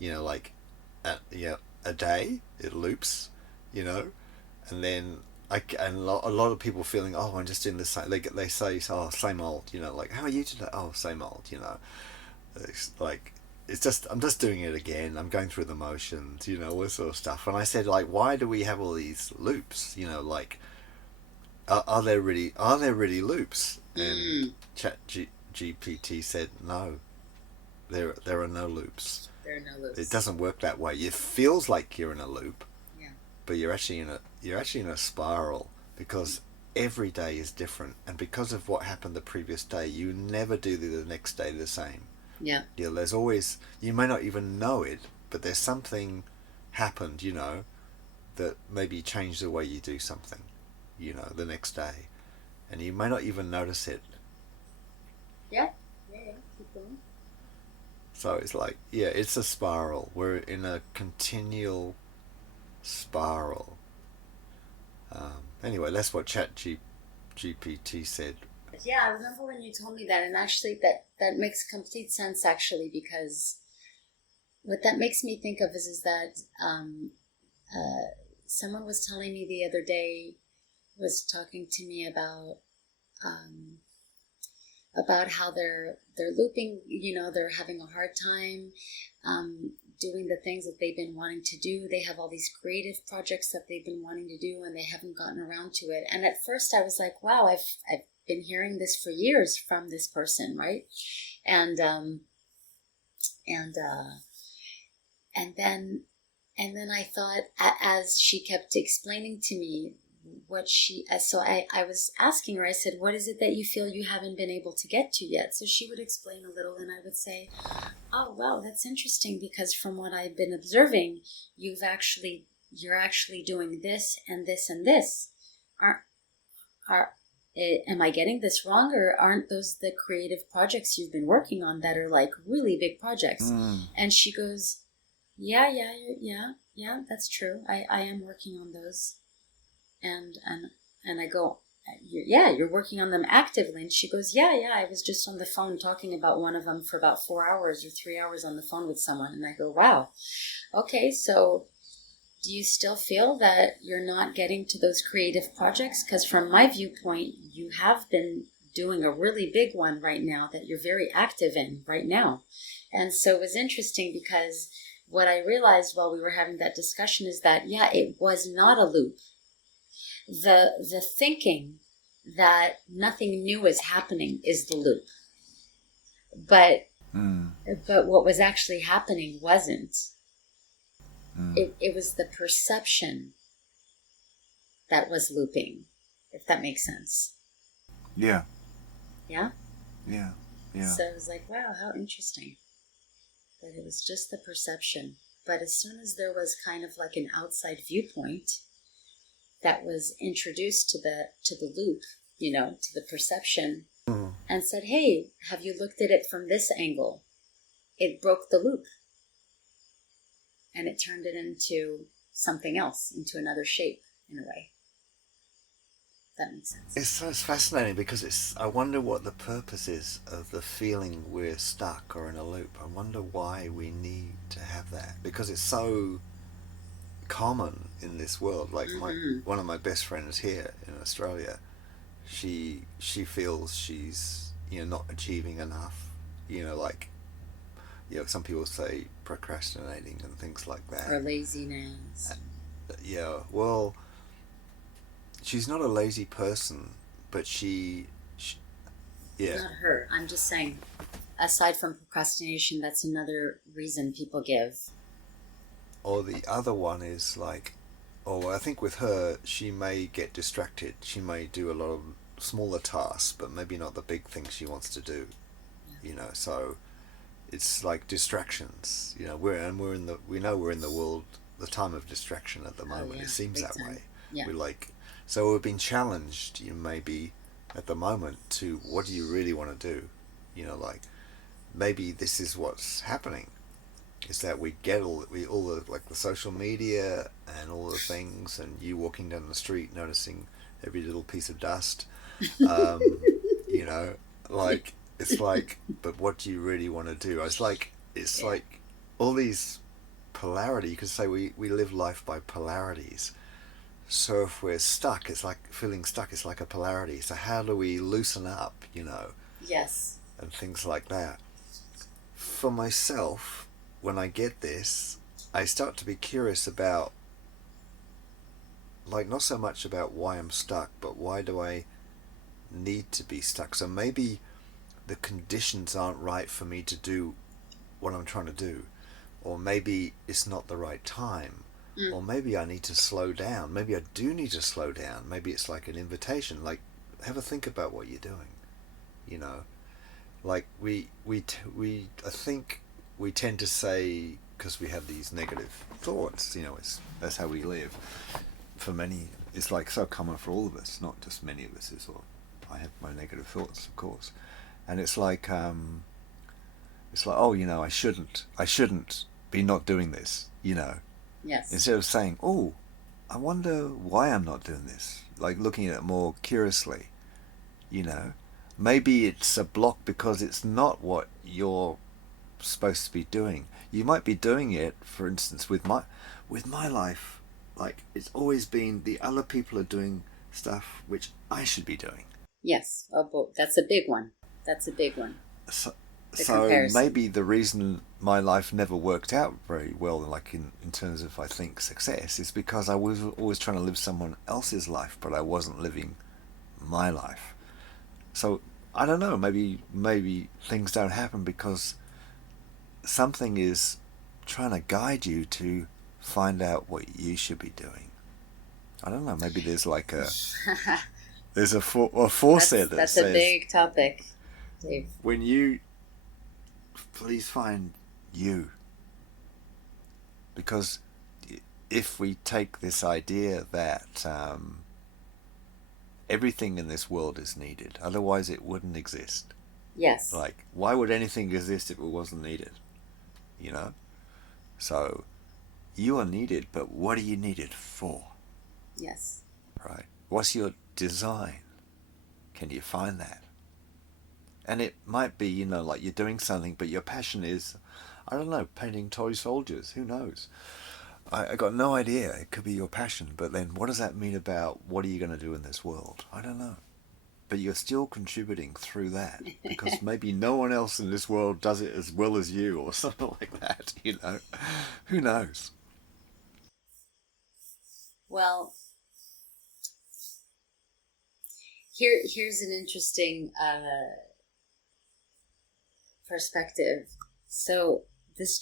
like a day, it loops, and then a lot of people feeling, oh, I'm just doing the same. They say, oh, same old, like, how are you today? Oh, same old, It's like, it's just, I'm just doing it again. I'm going through the motions, all this sort of stuff. And I said, like, why do we have all these loops? Like, are there really loops? And GPT said, no, there are no loops. There are no loops. It doesn't work that way. It feels like you're in a loop, Yeah. but you're actually in a spiral, because every day is different, and because of what happened the previous day, you never do the next day the same. Yeah. There's always, you may not even know it, but there's something happened, that maybe changed the way you do something, the next day, and you may not even notice it. Yeah. Yeah. Keep going. So it's like, yeah, it's a spiral. We're in a continual spiral. Anyway, that's what GPT said. Yeah, I remember when you told me that, and actually, that makes complete sense. Actually, because what that makes me think of is that uh, someone was telling me the other day, was talking to me um, about how they're looping. You know, they're having a hard time doing the things that they've been wanting to do. They have all these creative projects that they've been wanting to do, and they haven't gotten around to it. And at first, I was like, "Wow, I've been hearing this for years from this person, right?" And and uh, and then I thought, as she kept explaining to me what so I was asking her, I said, what is it that you feel you haven't been able to get to yet? So she would explain a little, and I would say, oh, wow, that's interesting, because from what I've been observing, you're actually doing this and this and this. Are am I getting this wrong, or aren't those the creative projects you've been working on that are like really big projects? Mm. And she goes, yeah, that's true. I am working on those. And I go, yeah, you're working on them actively. And she goes, yeah, I was just on the phone talking about one of them for about 4 hours or 3 hours on the phone with someone. And I go, wow, okay, so do you still feel that you're not getting to those creative projects? Because from my viewpoint, you have been doing a really big one right now that you're very active in right now. And so it was interesting, because what I realized while we were having that discussion is that, yeah, it was not a loop. The thinking that nothing new is happening is the loop. But Mm. but what was actually happening wasn't. Mm. It was the perception that was looping, if that makes sense. Yeah. Yeah? Yeah. Yeah. So it was like, wow, how interesting. That it was just the perception. But as soon as there was kind of like an outside viewpoint that was introduced to the loop, to the perception, Mm. and said, hey, have you looked at it from this angle? It broke the loop. And it turned it into something else, into another shape, in a way. That makes sense. It's fascinating, because I wonder what the purpose is of the feeling we're stuck or in a loop. I wonder why we need to have that, because it's so common in this world. Like one of my best friends here in Australia, she feels she's not achieving enough. Like some people say procrastinating and things like that. Or laziness. Yeah, well, she's not a lazy person, but she yeah. Not her. I'm just saying, aside from procrastination, that's another reason people give. Or the other one is like, I think with her, she may get distracted. She may do a lot of smaller tasks, but maybe not the big things she wants to do. So it's like distractions. We're in the world, the time of distraction at the moment. It seems that way. Yeah. So we've been challenged, maybe at the moment, to what do you really want to do? Like maybe this is what's happening. Is that we get all the like the social media and all the things, and you walking down the street noticing every little piece of dust. It's like, but what do you really want to do? It's like all these polarity. You could say we live life by polarities. So if we're stuck, it's like feeling stuck. It's like a polarity. So how do we loosen up? Yes. And things like that. For myself, when I get this, I start to be curious about, like, not so much about why I'm stuck, but why do I need to be stuck? So maybe the conditions aren't right for me to do what I'm trying to do, or maybe it's not the right time, or maybe I need to slow down. Maybe I do need to slow down. Maybe it's like an invitation, like, have a think about what you're doing. Like I think we tend to say, because we have these negative thoughts, that's how we live. For many, it's like so common for all of us, not just many of us. I have my negative thoughts, of course, and it's like It's like, oh, I shouldn't be not doing this, Yes. instead of saying, oh, I wonder why I'm not doing this. Like looking at it more curiously, you know. Maybe it's a block because it's not what you're supposed to be doing. You might be doing it, for instance, with my life. Like it's always been the other people are doing stuff which I should be doing. Yes. Oh, that's a big one. That's a big one. So, The so comparison. maybe the reason my life never worked out very well, like in terms of I think success, is because I was always trying to live someone else's life, but I wasn't living my life. So I don't know. Maybe things don't happen because something is trying to guide you to find out what you should be doing. I don't know. Maybe there's like a force that That's a says big topic, Dave. when you please find you, because if we take this idea that everything in this world is needed, otherwise it wouldn't exist. Yes. Like, why would anything exist if it wasn't needed? You know. So you are needed, but what are you needed for? Yes. Right? What's your design? Can you find that? And it might be, like you're doing something, but your passion is, I don't know, painting toy soldiers. Who knows? I got no idea. It could be your passion, but then what does that mean about what are you going to do in this world? I don't know. But you're still contributing through that because maybe no one else in this world does it as well as you or something like that. Who knows? Well, here's an interesting perspective. So this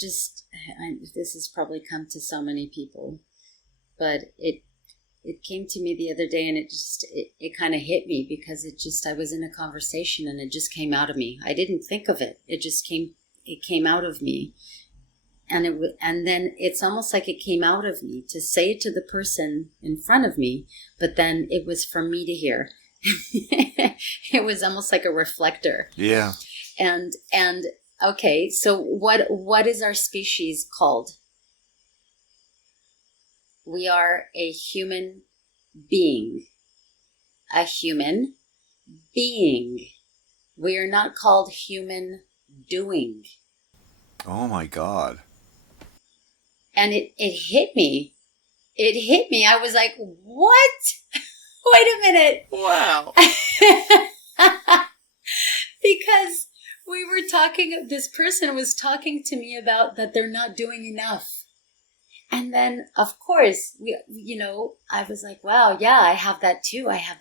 has probably come to so many people, but it came to me the other day, and it kind of hit me because I was in a conversation and it just came out of me. I didn't think of it. It came out of me, and then it's almost like it came out of me to say to the person in front of me, but then it was for me to hear. It was almost like a reflector. Yeah. And okay, so what is our species called? We are a human being. A human being. We are not called human doing. Oh my God. And it hit me. It hit me. I was like, what? Wait a minute. Wow. Because this person was talking to me about that they're not doing enough. And then, of course, I was like, wow, yeah, I have that too. I have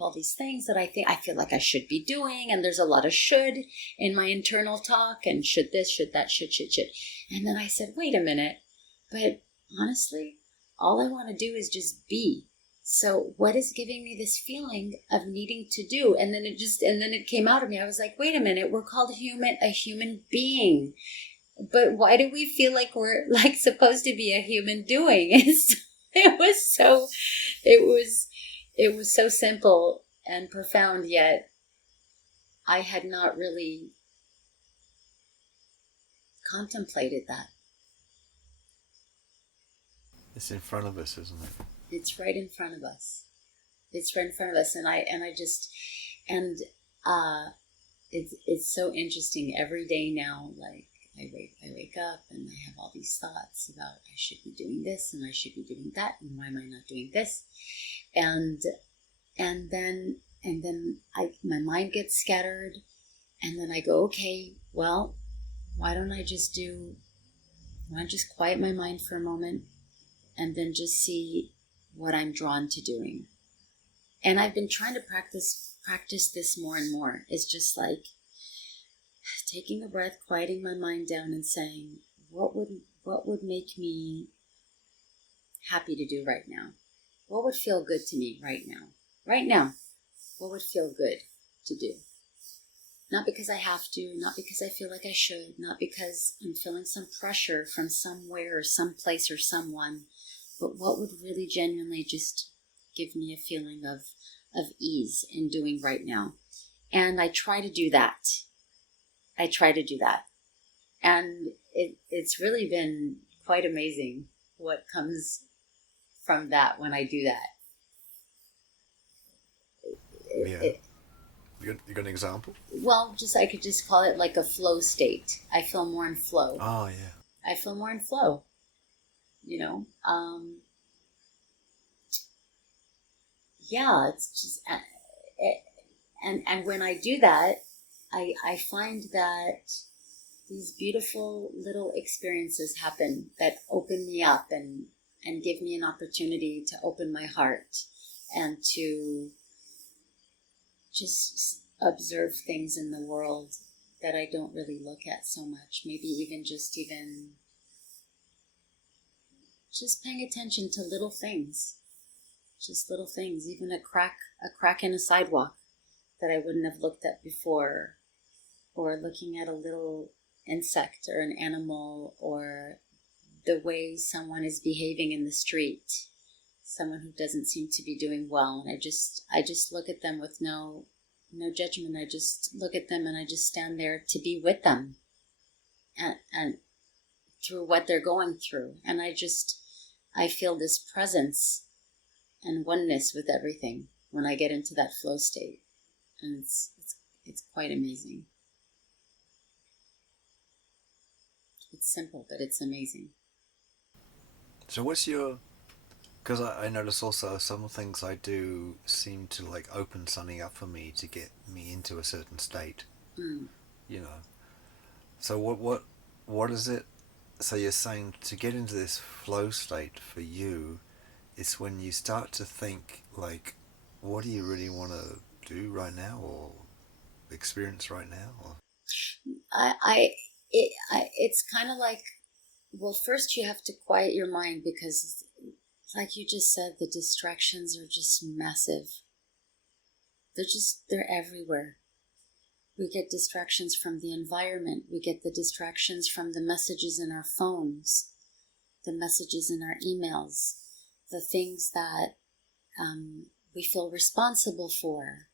all these things that I feel like I should be doing. And there's a lot of should in my internal talk, and should this, should that, should. And then I said, wait a minute. But honestly, all I want to do is just be. So what is giving me this feeling of needing to do? And then it came out of me. I was like, wait a minute, we're called a human being. But why do we feel like we're like supposed to be a human doing? It was so simple and profound, yet I had not really contemplated that. It's in front of us, isn't it? It's right in front of us. It's right in front of us, it's so interesting every day now. Like I wake up and I have all these thoughts about I should be doing this and I should be doing that, and why am I not doing this? And then my mind gets scattered, and then I go, okay, well, why don't I just quiet my mind for a moment and then just see what I'm drawn to doing. And I've been trying to practice this more and more. It's just like taking a breath, quieting my mind down, and saying, what would make me happy to do right now? What would feel good to me right now? Right now, what would feel good to do? Not because I have to, not because I feel like I should, not because I'm feeling some pressure from somewhere or someplace or someone, but what would really genuinely just give me a feeling of ease in doing right now. And I try to do that. And it's really been quite amazing what comes from that when I do that. Yeah. You got an example? Well, just I could just call it like a flow state. I feel more in flow. Oh, yeah. I feel more in flow. You know, yeah. It's just, and when I do that, I find that these beautiful little experiences happen that open me up and give me an opportunity to open my heart and to just observe things in the world that I don't really look at so much. Maybe even just paying attention to little things, just little things, even a crack in a sidewalk that I wouldn't have looked at before, or looking at a little insect or an animal, or the way someone is behaving in the street, someone who doesn't seem to be doing well, and I just look at them with no judgment. I just look at them and I just stand there to be with them, and through what they're going through, and I feel this presence and oneness with everything when I get into that flow state, and it's quite amazing. It's simple, but it's amazing. So what's your... Because I notice also some things I do seem to like open something up for me to get me into a certain state, Mm. you know. So what is it? So you're saying to get into this flow state for you, it's when you start to think like, what do you really want to do right now or experience right now? Or... It's kind of like, well, first you have to quiet your mind, because like you just said, the distractions are just massive. They're everywhere. We get distractions from the environment. We get the distractions from the messages in our phones, the messages in our emails, the things that we feel responsible for.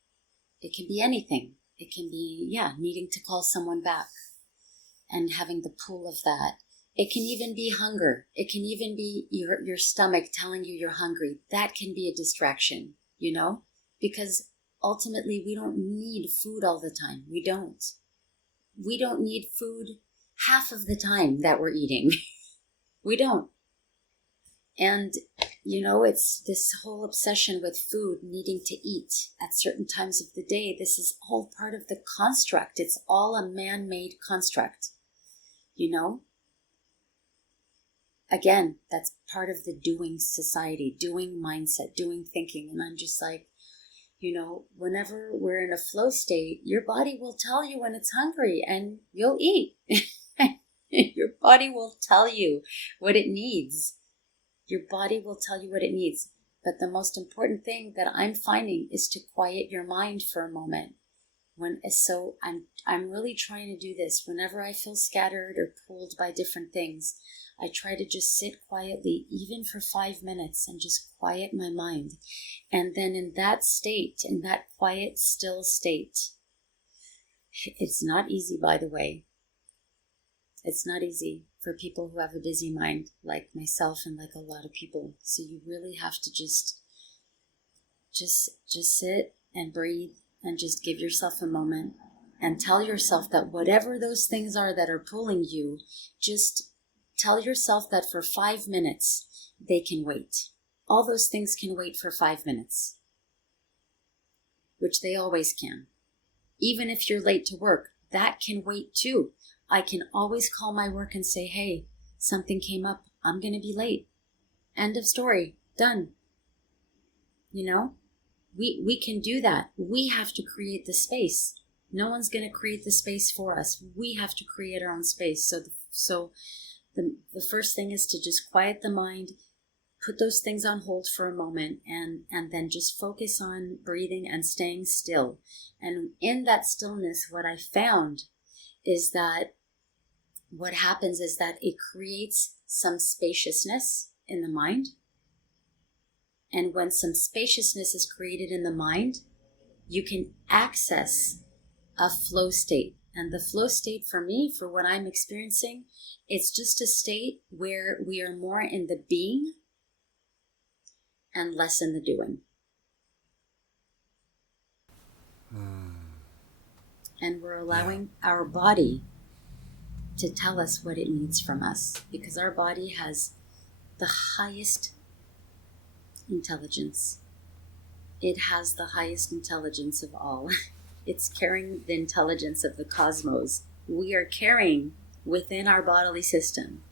It can be anything. It can be, needing to call someone back and having the pull of that. It can even be hunger. It can even be your stomach telling you you're hungry. That can be a distraction, because ultimately we don't need food all the time. We don't. We don't need food half of the time that we're eating. We don't. And, it's this whole obsession with food, needing to eat at certain times of the day. This is all part of the construct. It's all a man-made construct, Again, that's part of the doing society, doing mindset, doing thinking. And I'm just like, whenever we're in a flow state, your body will tell you when it's hungry and you'll eat. Your body will tell you what it needs. Your body will tell you what it needs. But the most important thing that I'm finding is to quiet your mind for a moment. So I'm really trying to do this. Whenever I feel scattered or pulled by different things, I try to just sit quietly, even for 5 minutes, and just quiet my mind. And then in that state, in that quiet, still state, it's not easy, by the way. It's not easy for people who have a busy mind, like myself and like a lot of people. So you really have to just sit and breathe and just give yourself a moment and tell yourself that whatever those things are that are pulling you, just tell yourself that for 5 minutes, they can wait. All those things can wait for 5 minutes, which they always can. Even if you're late to work, that can wait too. I can always call my work and say, hey, something came up. I'm going to be late. End of story. Done. We can do that. We have to create the space. No one's going to create the space for us. We have to create our own space. So the first thing is to just quiet the mind, put those things on hold for a moment, and then just focus on breathing and staying still. And in that stillness, what I found is that what happens is that it creates some spaciousness in the mind. And when some spaciousness is created in the mind, you can access a flow state And the flow state for me, for what I'm experiencing, it's just a state where we are more in the being and less in the doing. And we're Yeah. allowing our body to tell us what it needs from us, because our body has the highest intelligence. It has the highest intelligence of all. It's carrying the intelligence of the cosmos. We are carrying within our bodily system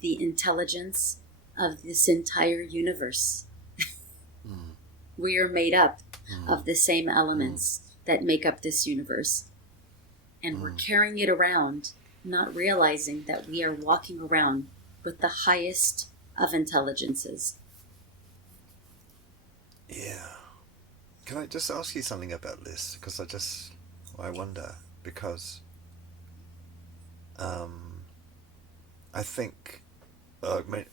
the intelligence of this entire universe. Mm. We are made up Mm. of the same elements that make up this universe. And we're carrying it around, not realizing that we are walking around with the highest of intelligences. Yeah. Can I just ask you something about this? Because I wonder, because um, I think, I mean,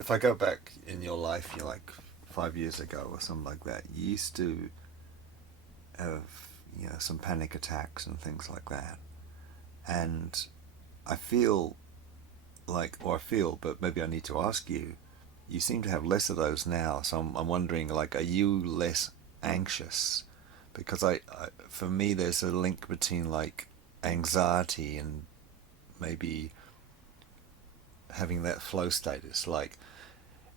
if I go back in your life, you're like 5 years ago or something like that, you used to have, some panic attacks and things like that. And I feel but maybe I need to ask you, you seem to have less of those now. So I'm wondering, like, are you less anxious? Because for me, there's a link between like anxiety and maybe having that flow status. Like,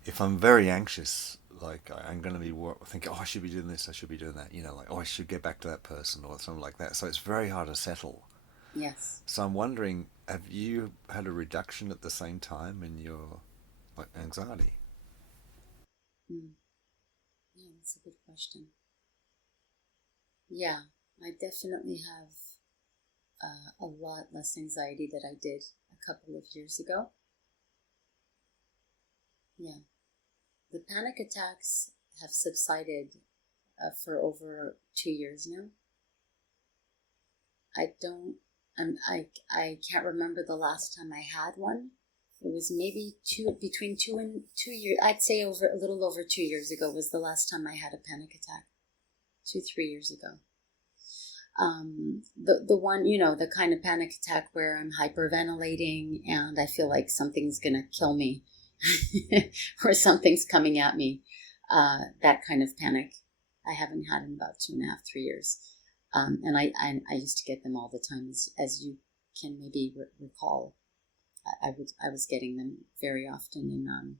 if I'm very anxious, like I'm going to be thinking, oh, I should be doing this, I should be doing that, like, oh, I should get back to that person or something like that. So it's very hard to settle. Yes. So I'm wondering, have you had a reduction at the same time in your like anxiety? Mm. Yeah, that's a good question. Yeah, I definitely have a lot less anxiety than I did a couple of years ago. Yeah, the panic attacks have subsided for over 2 years now. I don't, I can't remember the last time I had one. It was maybe between 2 and 2 years. I'd say over a little over 2 years ago was the last time I had a panic attack. 3 years ago. The one, the kind of panic attack where I'm hyperventilating and I feel like something's gonna kill me, or something's coming at me. That kind of panic, I haven't had in about 2.5, 3 years. And I used to get them all the time, as you can maybe recall. I was getting them very often in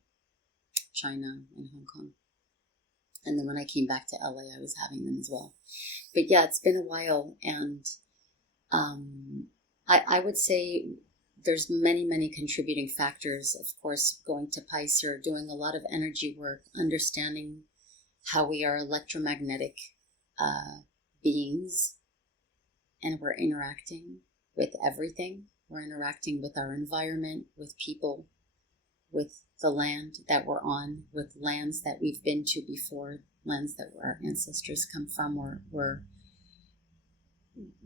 China and Hong Kong. And then when I came back to LA, I was having them as well. But yeah, it's been a while, and I would say there's many contributing factors. Of course, going to Picer, doing a lot of energy work, understanding how we are electromagnetic beings, and we're interacting with everything. We're interacting with our environment, with people, with the land that we're on, with lands that we've been to before, lands that our ancestors come from.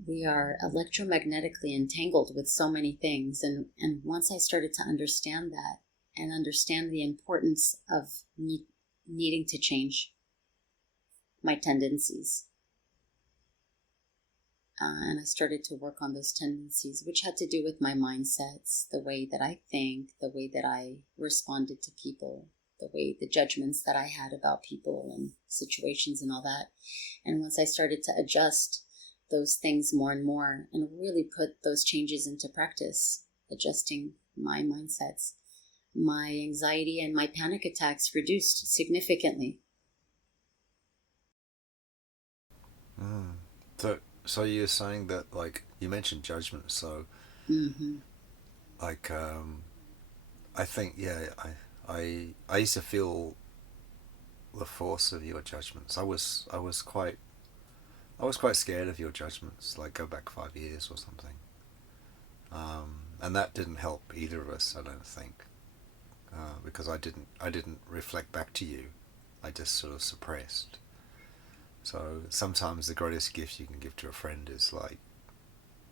We are electromagnetically entangled with so many things, and once I started to understand that and understand the importance of me needing to change my tendencies, and I started to work on those tendencies, which had to do with my mindsets, the way that I think, the way that I responded to people, the judgments that I had about people and situations and all that. And once I started to adjust those things more and more and really put those changes into practice, adjusting my mindsets, my anxiety and my panic attacks reduced significantly. Mm. So you're saying that, like, you mentioned judgment, so Mm-hmm. like I think, yeah, I used to feel the force of your judgments. I was quite scared of your judgments. Like, go back 5 years or something, and that didn't help either of us, I don't think, because I didn't reflect back to you. I just sort of suppressed. So sometimes the greatest gift you can give to a friend is like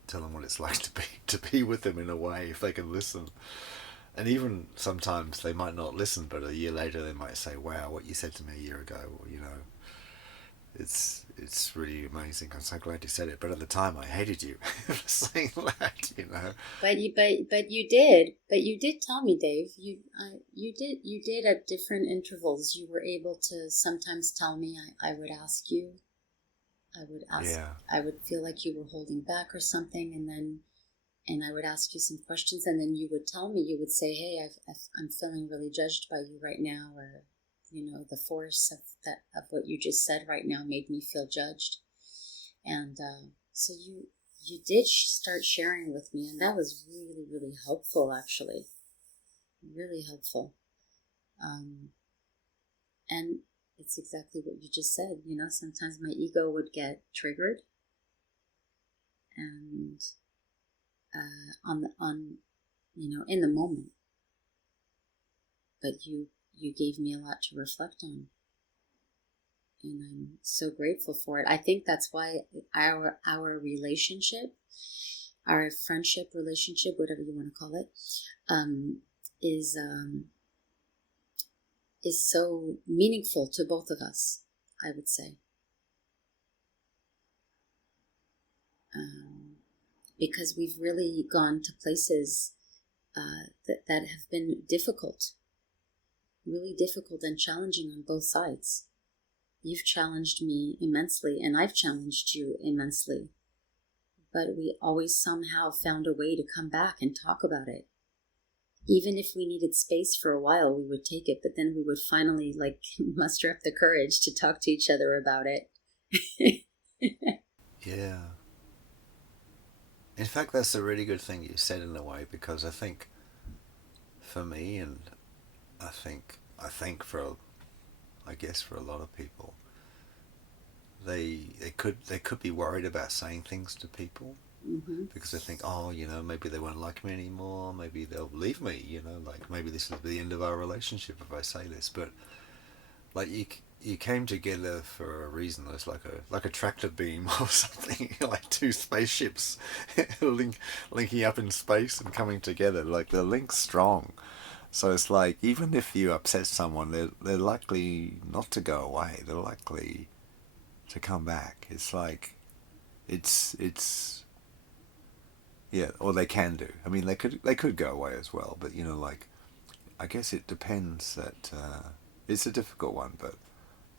tell them what it's like to be with them in a way, if they can listen. And even sometimes they might not listen, but a year later they might say, "Wow, what you said to me a year ago," or, It's really amazing. I'm so glad you said it. But at the time, I hated you for saying that. You know. But you did tell me, Dave. You did at different intervals. You were able to sometimes tell me. I would ask you. I would ask. Yeah. I would feel like you were holding back or something, and I would ask you some questions, and then you would tell me. You would say, "Hey, I'm feeling really judged by you right now," or the force of what you just said right now made me feel judged, and so you did start sharing with me, and that was really, really helpful, actually, really helpful. Um, and it's exactly what you just said. Sometimes my ego would get triggered, and on in the moment. But you gave me a lot to reflect on, and I'm so grateful for it. I think that's why our relationship, our friendship relationship, whatever you want to call it, um, is is so meaningful to both of us. I would say, um, because we've really gone to places that have been difficult, really difficult and challenging on both sides. You've challenged me immensely, and I've challenged you immensely. But we always somehow found a way to come back and talk about it. Even if we needed space for a while, we would take it, but then we would finally muster up the courage to talk to each other about it. Yeah. In fact, that's a really good thing you said in a way, because I think for me, and I think for I guess for a lot of people, they could be worried about saying things to people Mm-hmm. because they think, oh, maybe they won't like me anymore, maybe they'll leave me, like maybe this will be the end of our relationship if I say this. But like you came together for a reason. It's like a tractor beam or something, like two spaceships linking up in space and coming together. Like the link's strong. So it's like even if you upset someone, they're likely not to go away. They're likely to come back. It's like it's yeah, or they can do. I mean, they could go away as well, but like I guess it depends. That it's a difficult one, but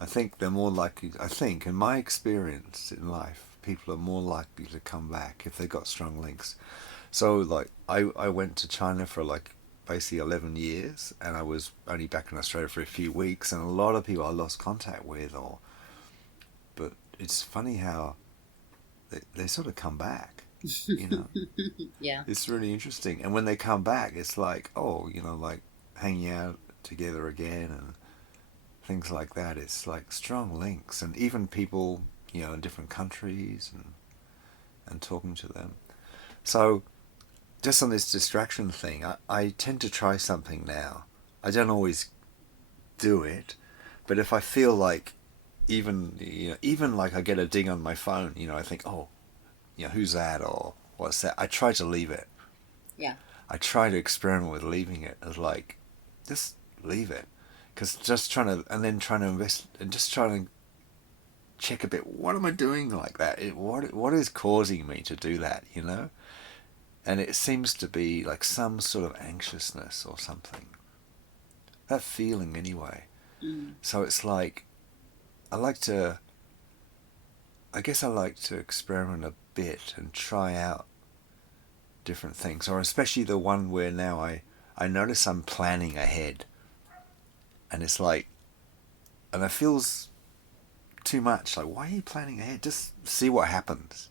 I think they're more likely. I think, in my experience in life, people are more likely to come back if they've got strong links. So, like, I went to China for like basically 11 years, and I was only back in Australia for a few weeks, and a lot of people I lost contact with, but it's funny how they sort of come back, you know. Yeah. It's really interesting. And when they come back, it's like, oh, like hanging out together again and things like that. It's like strong links, and even people, in different countries, and talking to them. So, just on this distraction thing, I tend to try something now. I don't always do it, but if I feel like, even like I get a ding on my phone, I think, oh, who's that, or what's that? I try to leave it. Yeah. I try to experiment with leaving it as like, just leave it, because just trying to invest and just trying to check a bit. What am I doing like that? What is causing me to do that? And it seems to be like some sort of anxiousness or something. That feeling anyway. Mm. So it's like I like to. I guess I like to experiment a bit and try out different things, or especially the one where now I notice I'm planning ahead, and it's like, and it feels too much. Like, why are you planning ahead? Just see what happens.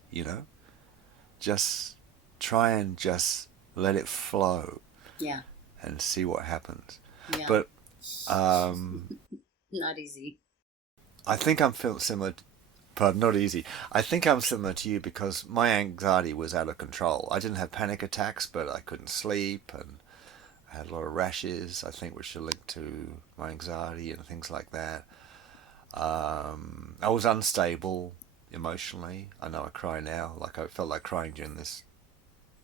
Just try and just let it flow Yeah. and see what happens. Yeah. But um, Not easy. I think I'm feel similar. But not easy. I think I'm similar to you because my anxiety was out of control. I didn't have panic attacks, but I couldn't sleep, and I had a lot of rashes, I think, which are linked to my anxiety and things like that. I was unstable emotionally. I know I cry now. Like, I felt like crying during this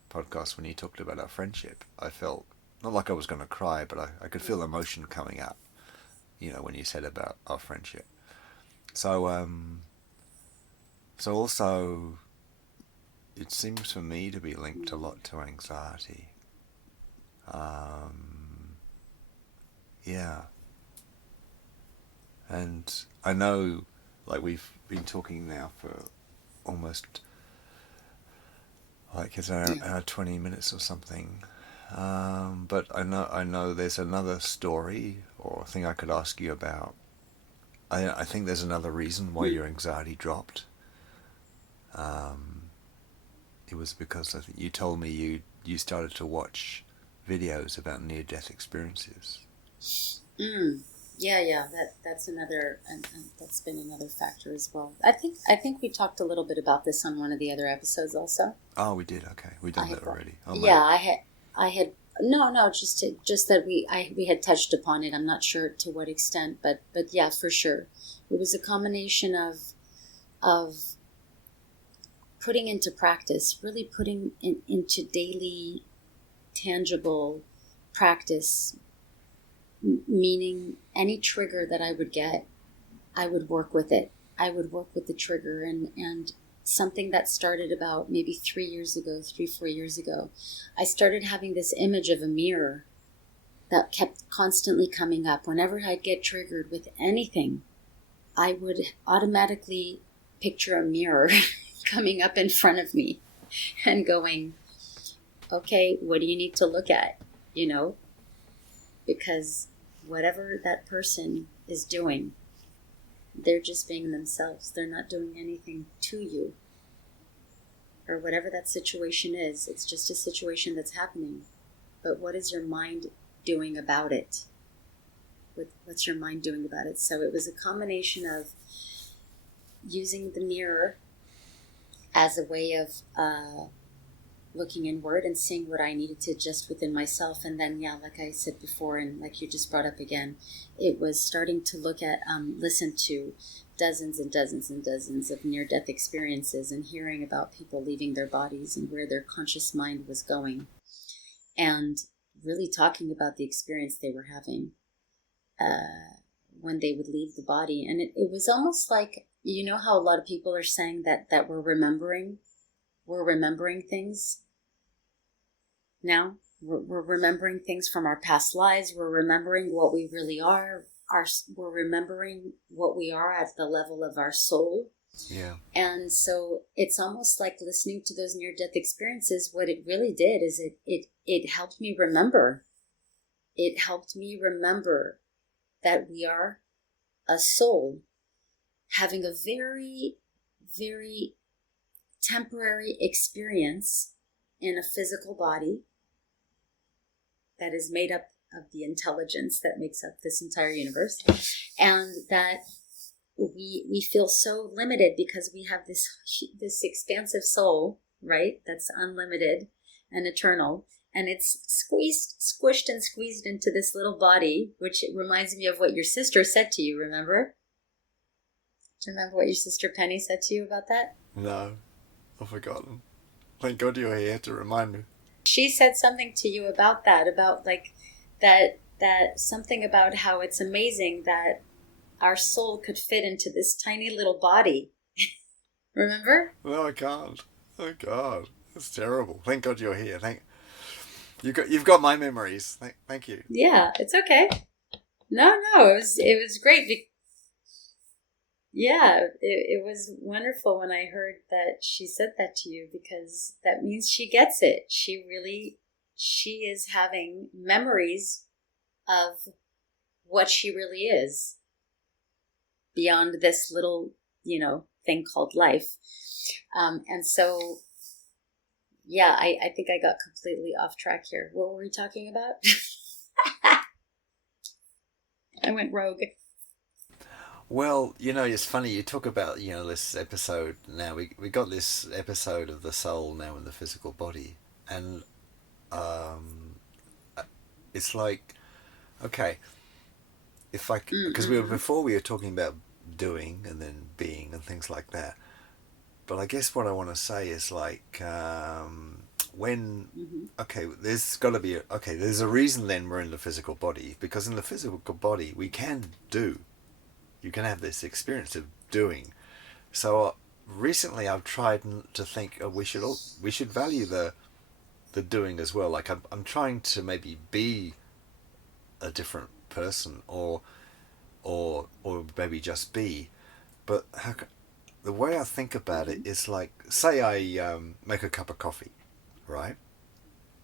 podcast when you talked about our friendship. I felt not like I was going to cry, but I could feel emotion coming up, when you said about our friendship. So, So also, it seems for me to be linked a Mm. lot to anxiety. Um, yeah, and I know, like we've been talking now for almost like it's Yeah. our 20 minutes or something. But I know there's another story or thing I could ask you about. I think there's another reason why Mm. your anxiety dropped. Um, it was because I think you told me you started to watch videos about near death experiences. Mm. Yeah, yeah, that's another, and that's been another factor as well. I think we talked a little bit about this on one of the other episodes also. Oh, we did. Okay, we I done had that brought, already. Oh, yeah, maybe. I had, no, just that we had touched upon it. I'm not sure to what extent, but yeah, for sure, it was a combination of putting into practice, really putting into daily, tangible practice, meaning any trigger that I would get, I would work with it. I would work with the trigger, and something that started about maybe 3 years ago, 3, 4 years ago, I started having this image of a mirror that kept constantly coming up. Whenever I'd get triggered with anything, I would automatically picture a mirror coming up in front of me and going, okay, what do you need to look at? You know, because whatever that person is doing, they're just being themselves. They're not doing anything to you. Or whatever that situation is, it's just a situation that's happening. But what is your mind doing about it? What's your mind doing about it? So it was a combination of using the mirror as a way of looking inward and seeing what I needed to adjust within myself. And then, yeah, like I said before, and like you just brought up again, it was starting to look at, listen to dozens and dozens and dozens of near-death experiences and hearing about people leaving their bodies and where their conscious mind was going, and really talking about the experience they were having when they would leave the body. And it was almost like, you know how a lot of people are saying that we're remembering things now. We're remembering things from our past lives. We're remembering what we really are. We're remembering what we are at the level of our soul. Yeah. And so it's almost like listening to those near-death experiences. What it really did is it helped me remember. It helped me remember that we are a soul having a very, very temporary experience in a physical body that is made up of the intelligence that makes up this entire universe, and that we feel so limited because we have this expansive soul, right? That's unlimited and eternal, and it's squished and squeezed into this little body, which it reminds me of what your sister said to you. Remember? Do you remember what your sister Penny said to you about that? No, I've forgotten. Thank God you're here to remind me. She said something to you about that, about like that something about how it's amazing that our soul could fit into this tiny little body. Remember? No, I can't. Oh God, that's terrible. Thank God you're here. You've got my memories. Thank you. Yeah, it's okay. No, it was great. Yeah, it was wonderful when I heard that she said that to you, because that means she gets it. She is having memories of what she really is beyond this little, thing called life. And so, yeah, I think I got completely off track here. What were we talking about? I went rogue. Well, it's funny you talk about this episode. Now we got this episode of the soul now in the physical body, and um, it's like, okay, if I because Mm-hmm. we were talking about doing and then being and things like that. But I guess what I want to say is like when Mm-hmm. okay, there's got to be okay. There's a reason then we're in the physical body, because in the physical body we can do. You can have this experience of doing. So recently I've tried to think, oh, we should value the doing as well. Like I'm trying to maybe be a different person, or maybe just be. But the way I think about it Mm-hmm. is like, say I make a cup of coffee, right?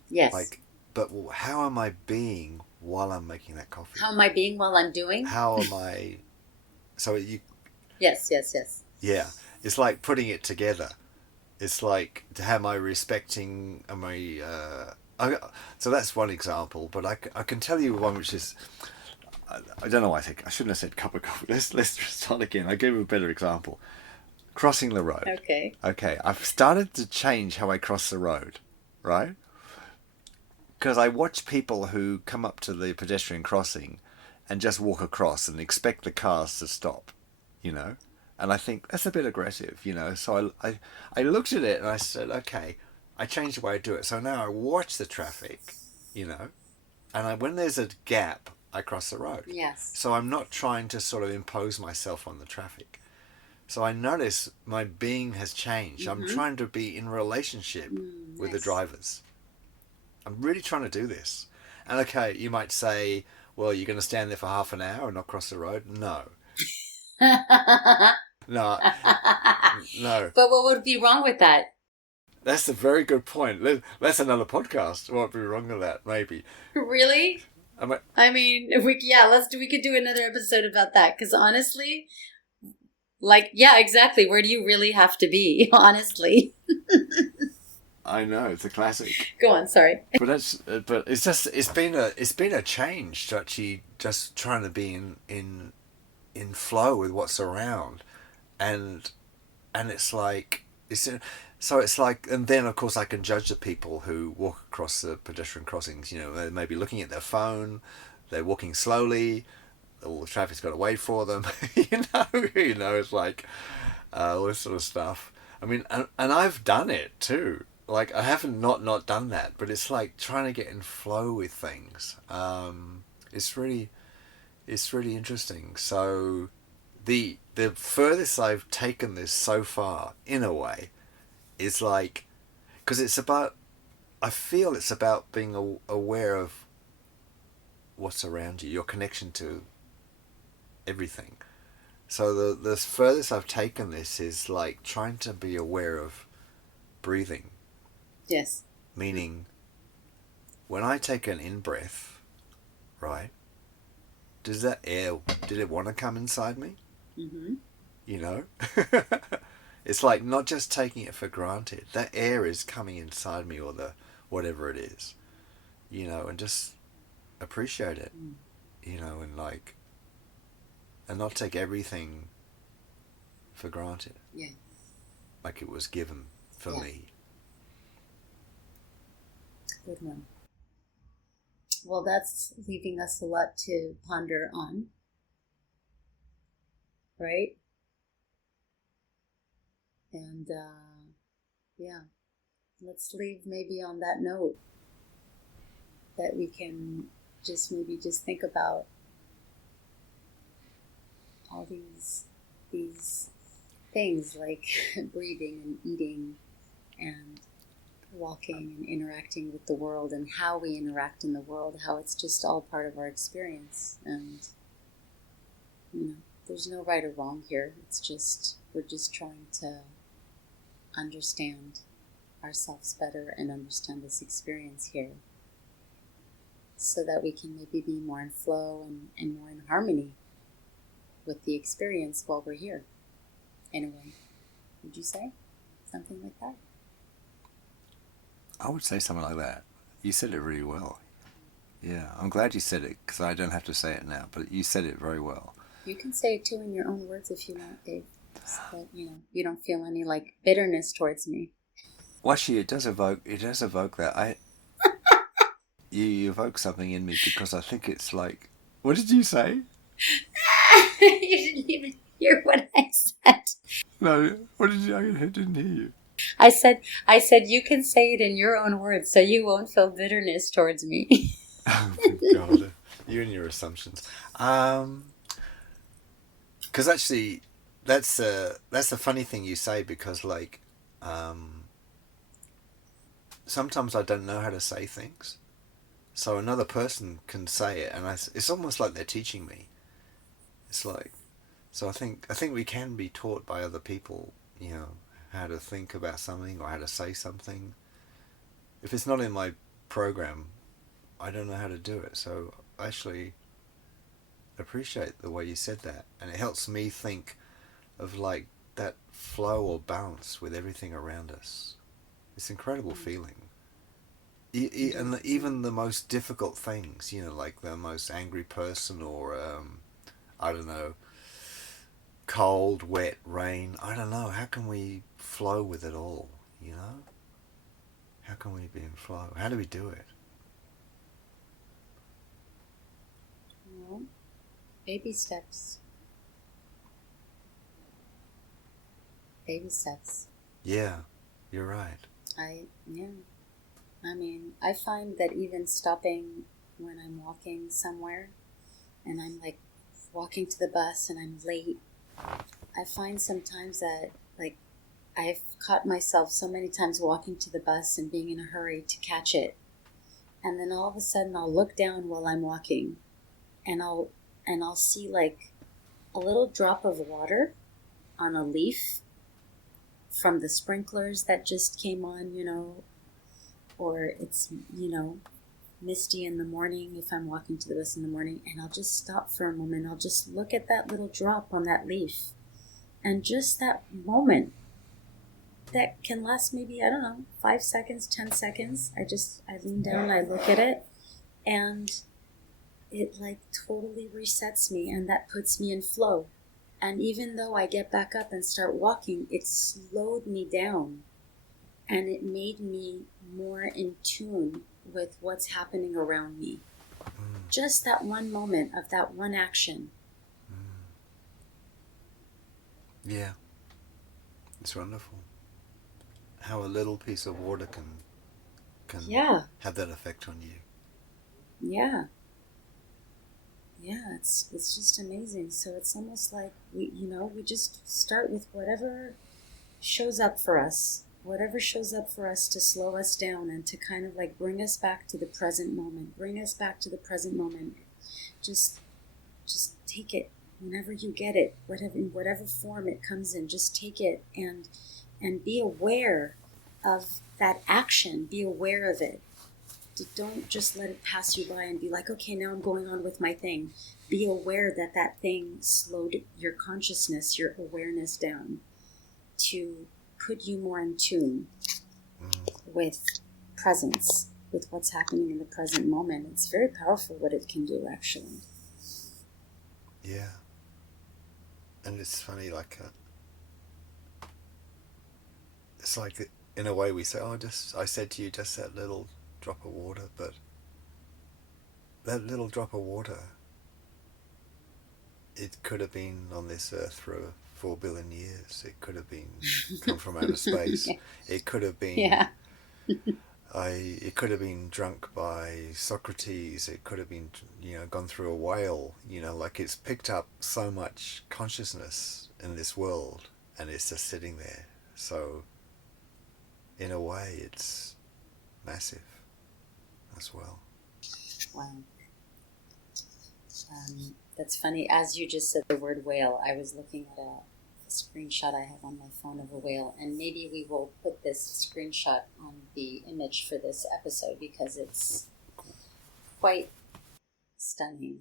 Yes. Like, but how am I being while I'm making that coffee? How am I being while I'm doing? How am I? So you, Yes, yes, yes. yeah, it's like putting it together. It's like, am I respecting? Am I? So that's one example, but I can tell you one which is, I don't know why I shouldn't have said cup of coffee. Let's start again. I give you a better example. Crossing the road. Okay. Okay, I've started to change how I cross the road, right? Because I watch people who come up to the pedestrian crossing and just walk across and expect the cars to stop, you know? And I think that's a bit aggressive, you know? So I looked at it and I said, okay, I changed the way I do it. So now I watch the traffic, you know? And when there's a gap, I cross the road. Yes. So I'm not trying to sort of impose myself on the traffic. So I notice my being has changed. I'm Mm-hmm. trying to be in relationship with the Nice. drivers. I'm really trying to do this. And okay, you might say, well, you're going to stand there for half an hour and not cross the road? No. No. No. But what would be wrong with that? That's a very good point. That's another podcast. What would be wrong with that? Maybe. Really? I, I mean, we could do another episode about that because honestly, like, yeah, exactly. Where do you really have to be? Honestly. I know it's a classic. Go on. Sorry. But it's been a change to actually just trying to be in flow with what's around, and it's like so it's like, and then of course I can judge the people who walk across the pedestrian crossings. You know, they may be looking at their phone, they're walking slowly, all the traffic's got to wait for them. You know, it's like all this sort of stuff. I mean, and I've done it too. Like I haven't not done that, but it's like trying to get in flow with things. It's really interesting. So the furthest I've taken this so far, in a way, is like, because it's about, I feel it's about being aware of what's around you, your connection to everything. So the furthest I've taken this is like trying to be aware of breathing, Yes. meaning when I take an in breath, right? Does that air, did it want to come inside me? Mm-hmm. You know? It's like not just taking it for granted. That air is coming inside me, or the whatever it is, you know, and just appreciate it, Mm. you know, and like, and not take everything for granted. Yeah. Like it was given for Yeah. me. Good one. Well, that's leaving us a lot to ponder on, right? And yeah, let's leave maybe on that note that we can just think about all these things like breathing and eating and walking and interacting with the world and how we interact in the world, how it's just all part of our experience. And, you know, there's no right or wrong here. It's just, we're just trying to understand ourselves better and understand this experience here so that we can maybe be more in flow and more in harmony with the experience while we're here, in a way. Would you say something like that? I would say something like that. You said it really well. Yeah, I'm glad you said it because I don't have to say it now, but you said it very well. You can say it too in your own words if you want, Dave. So that, you know, you don't feel any like bitterness towards me. Well, actually, it does evoke that. You evoke something in me because I think it's like, what did you say? You didn't even hear what I said. No, what did you? I didn't hear you. I said you can say it in your own words, so you won't feel bitterness towards me. Oh my God, you and your assumptions. Because actually, that's a funny thing you say, because like sometimes I don't know how to say things, so another person can say it, and it's almost like they're teaching me. It's like, so I think we can be taught by other people, how to think about something or how to say something. If it's not in my program, I don't know how to do it. So I actually appreciate the way you said that, and it helps me think of like that flow or bounce with everything around us. It's an incredible feeling. And even the most difficult things, like the most angry person, or I don't know, cold, wet, rain. I don't know. How can we flow with it all? You know, how can we be in flow? How do we do it? Well, baby steps. Baby steps. Yeah, you're right. Yeah. I mean, I find that even stopping when I'm walking somewhere and I'm like walking to the bus and I'm late, I find sometimes that like I've caught myself so many times walking to the bus and being in a hurry to catch it. And then all of a sudden I'll look down while I'm walking and I'll see like a little drop of water on a leaf from the sprinklers that just came on, or it's, misty in the morning if I'm walking to the bus in the morning, and I'll just stop for a moment. I'll just look at that little drop on that leaf. And just that moment that can last maybe, I don't know, 5 seconds, 10 seconds. I lean down, I look at it, and it like totally resets me, and that puts me in flow. And even though I get back up and start walking, it slowed me down and it made me more in tune with what's happening around me. Just that one moment of that one action. Yeah, it's wonderful. How a little piece of water can Yeah, have that effect on you. yeah, yeah. It's just amazing. So it's almost like we just start with whatever shows up for us, whatever shows up for us to slow us down and to kind of like bring us back to the present moment. Bring us back to the present moment. Just just take it whenever you get it, whatever in whatever form it comes in. Just take it and be aware of that action. Be aware of it. Don't just let it pass you by and be like, okay, now I'm going on with my thing. Be aware that that thing slowed your consciousness, your awareness down to put you more in tune with presence, with what's happening in the present moment. It's very powerful what it can do, actually. Yeah, and it's funny, like it's like in a way we say, "Oh, just I said to you, just that little drop of water," but that little drop of water, it could have been on this earth for 4 billion years. It could have been come from outer space. Yeah. It could have been Yeah. it could have been drunk by Socrates. It could have been gone through a whale. Like it's picked up so much consciousness in this world, and it's just sitting there. So in a way, it's massive as well. Wow. That's funny. As you just said the word whale, I was looking at a screenshot I have on my phone of a whale, and maybe we will put this screenshot on the image for this episode because it's quite stunning.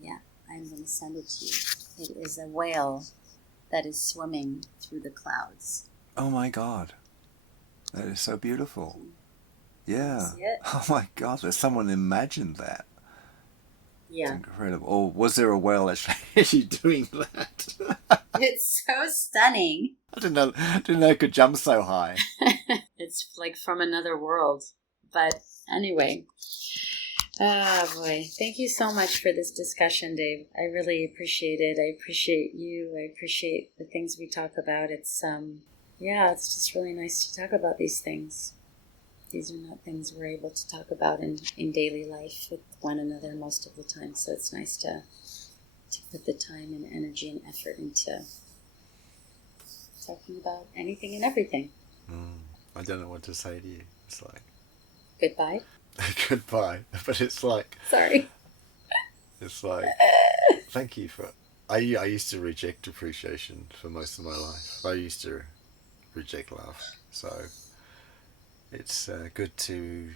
Yeah, I'm going to send it to you. It is a whale that is swimming through the clouds. Oh my God, that is so beautiful. Can you Yeah. see it? Oh my God, there's someone imagined that. It's Yeah. incredible. Or was there a whale actually doing that? It's so stunning. I didn't know it could jump so high. It's like from another world. But anyway, oh boy, thank you so much for this discussion, Dave. I really appreciate it. I appreciate you. I appreciate the things we talk about. It's it's just really nice to talk about these things. These are not things we're able to talk about in daily life with one another most of the time. So it's nice to put the time and energy and effort into talking about anything and everything. I don't know what to say to you. It's like Goodbye. goodbye, but it's like Sorry. thank you for. I used to reject appreciation for most of my life. I used to reject love, so it's good to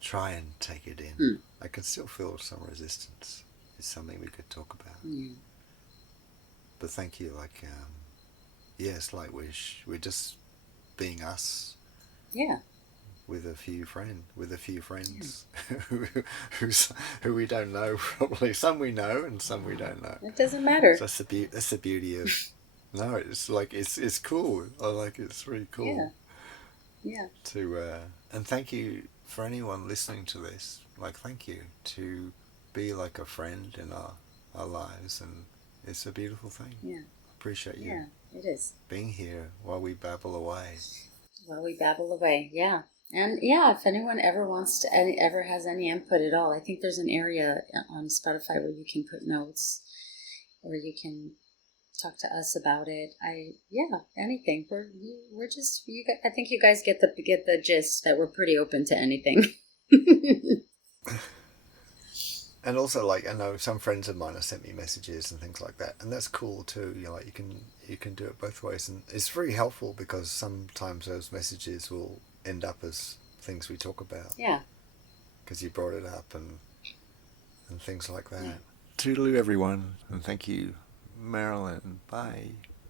try and take it in. I can still feel some resistance. It's something we could talk about. But thank you. Like, yeah, it's like we're just being us. Yeah. With a few friends, who we don't know probably. Some we know and some we don't know. It doesn't matter. So that's the beauty of. No, it's like it's cool. I like it's really cool. Yeah. To and thank you for anyone listening to this. Like, thank you to be like a friend in our lives, and it's a beautiful thing. Yeah. Appreciate you. Yeah, it is. Being here while we babble away. Yeah. And yeah, if anyone ever wants to, ever has any input at all, I think there's an area on Spotify where you can put notes, or you can talk to us about it. Anything. We're just you. I think you guys get the gist that we're pretty open to anything. And also, like, I know some friends of mine have sent me messages and things like that, and that's cool too. You know, like you can do it both ways, and it's very helpful because sometimes those messages will end up as things we talk about. Yeah. Because you brought it up and things like that. Yeah. Toodaloo, everyone, and thank you, Marilyn. Bye.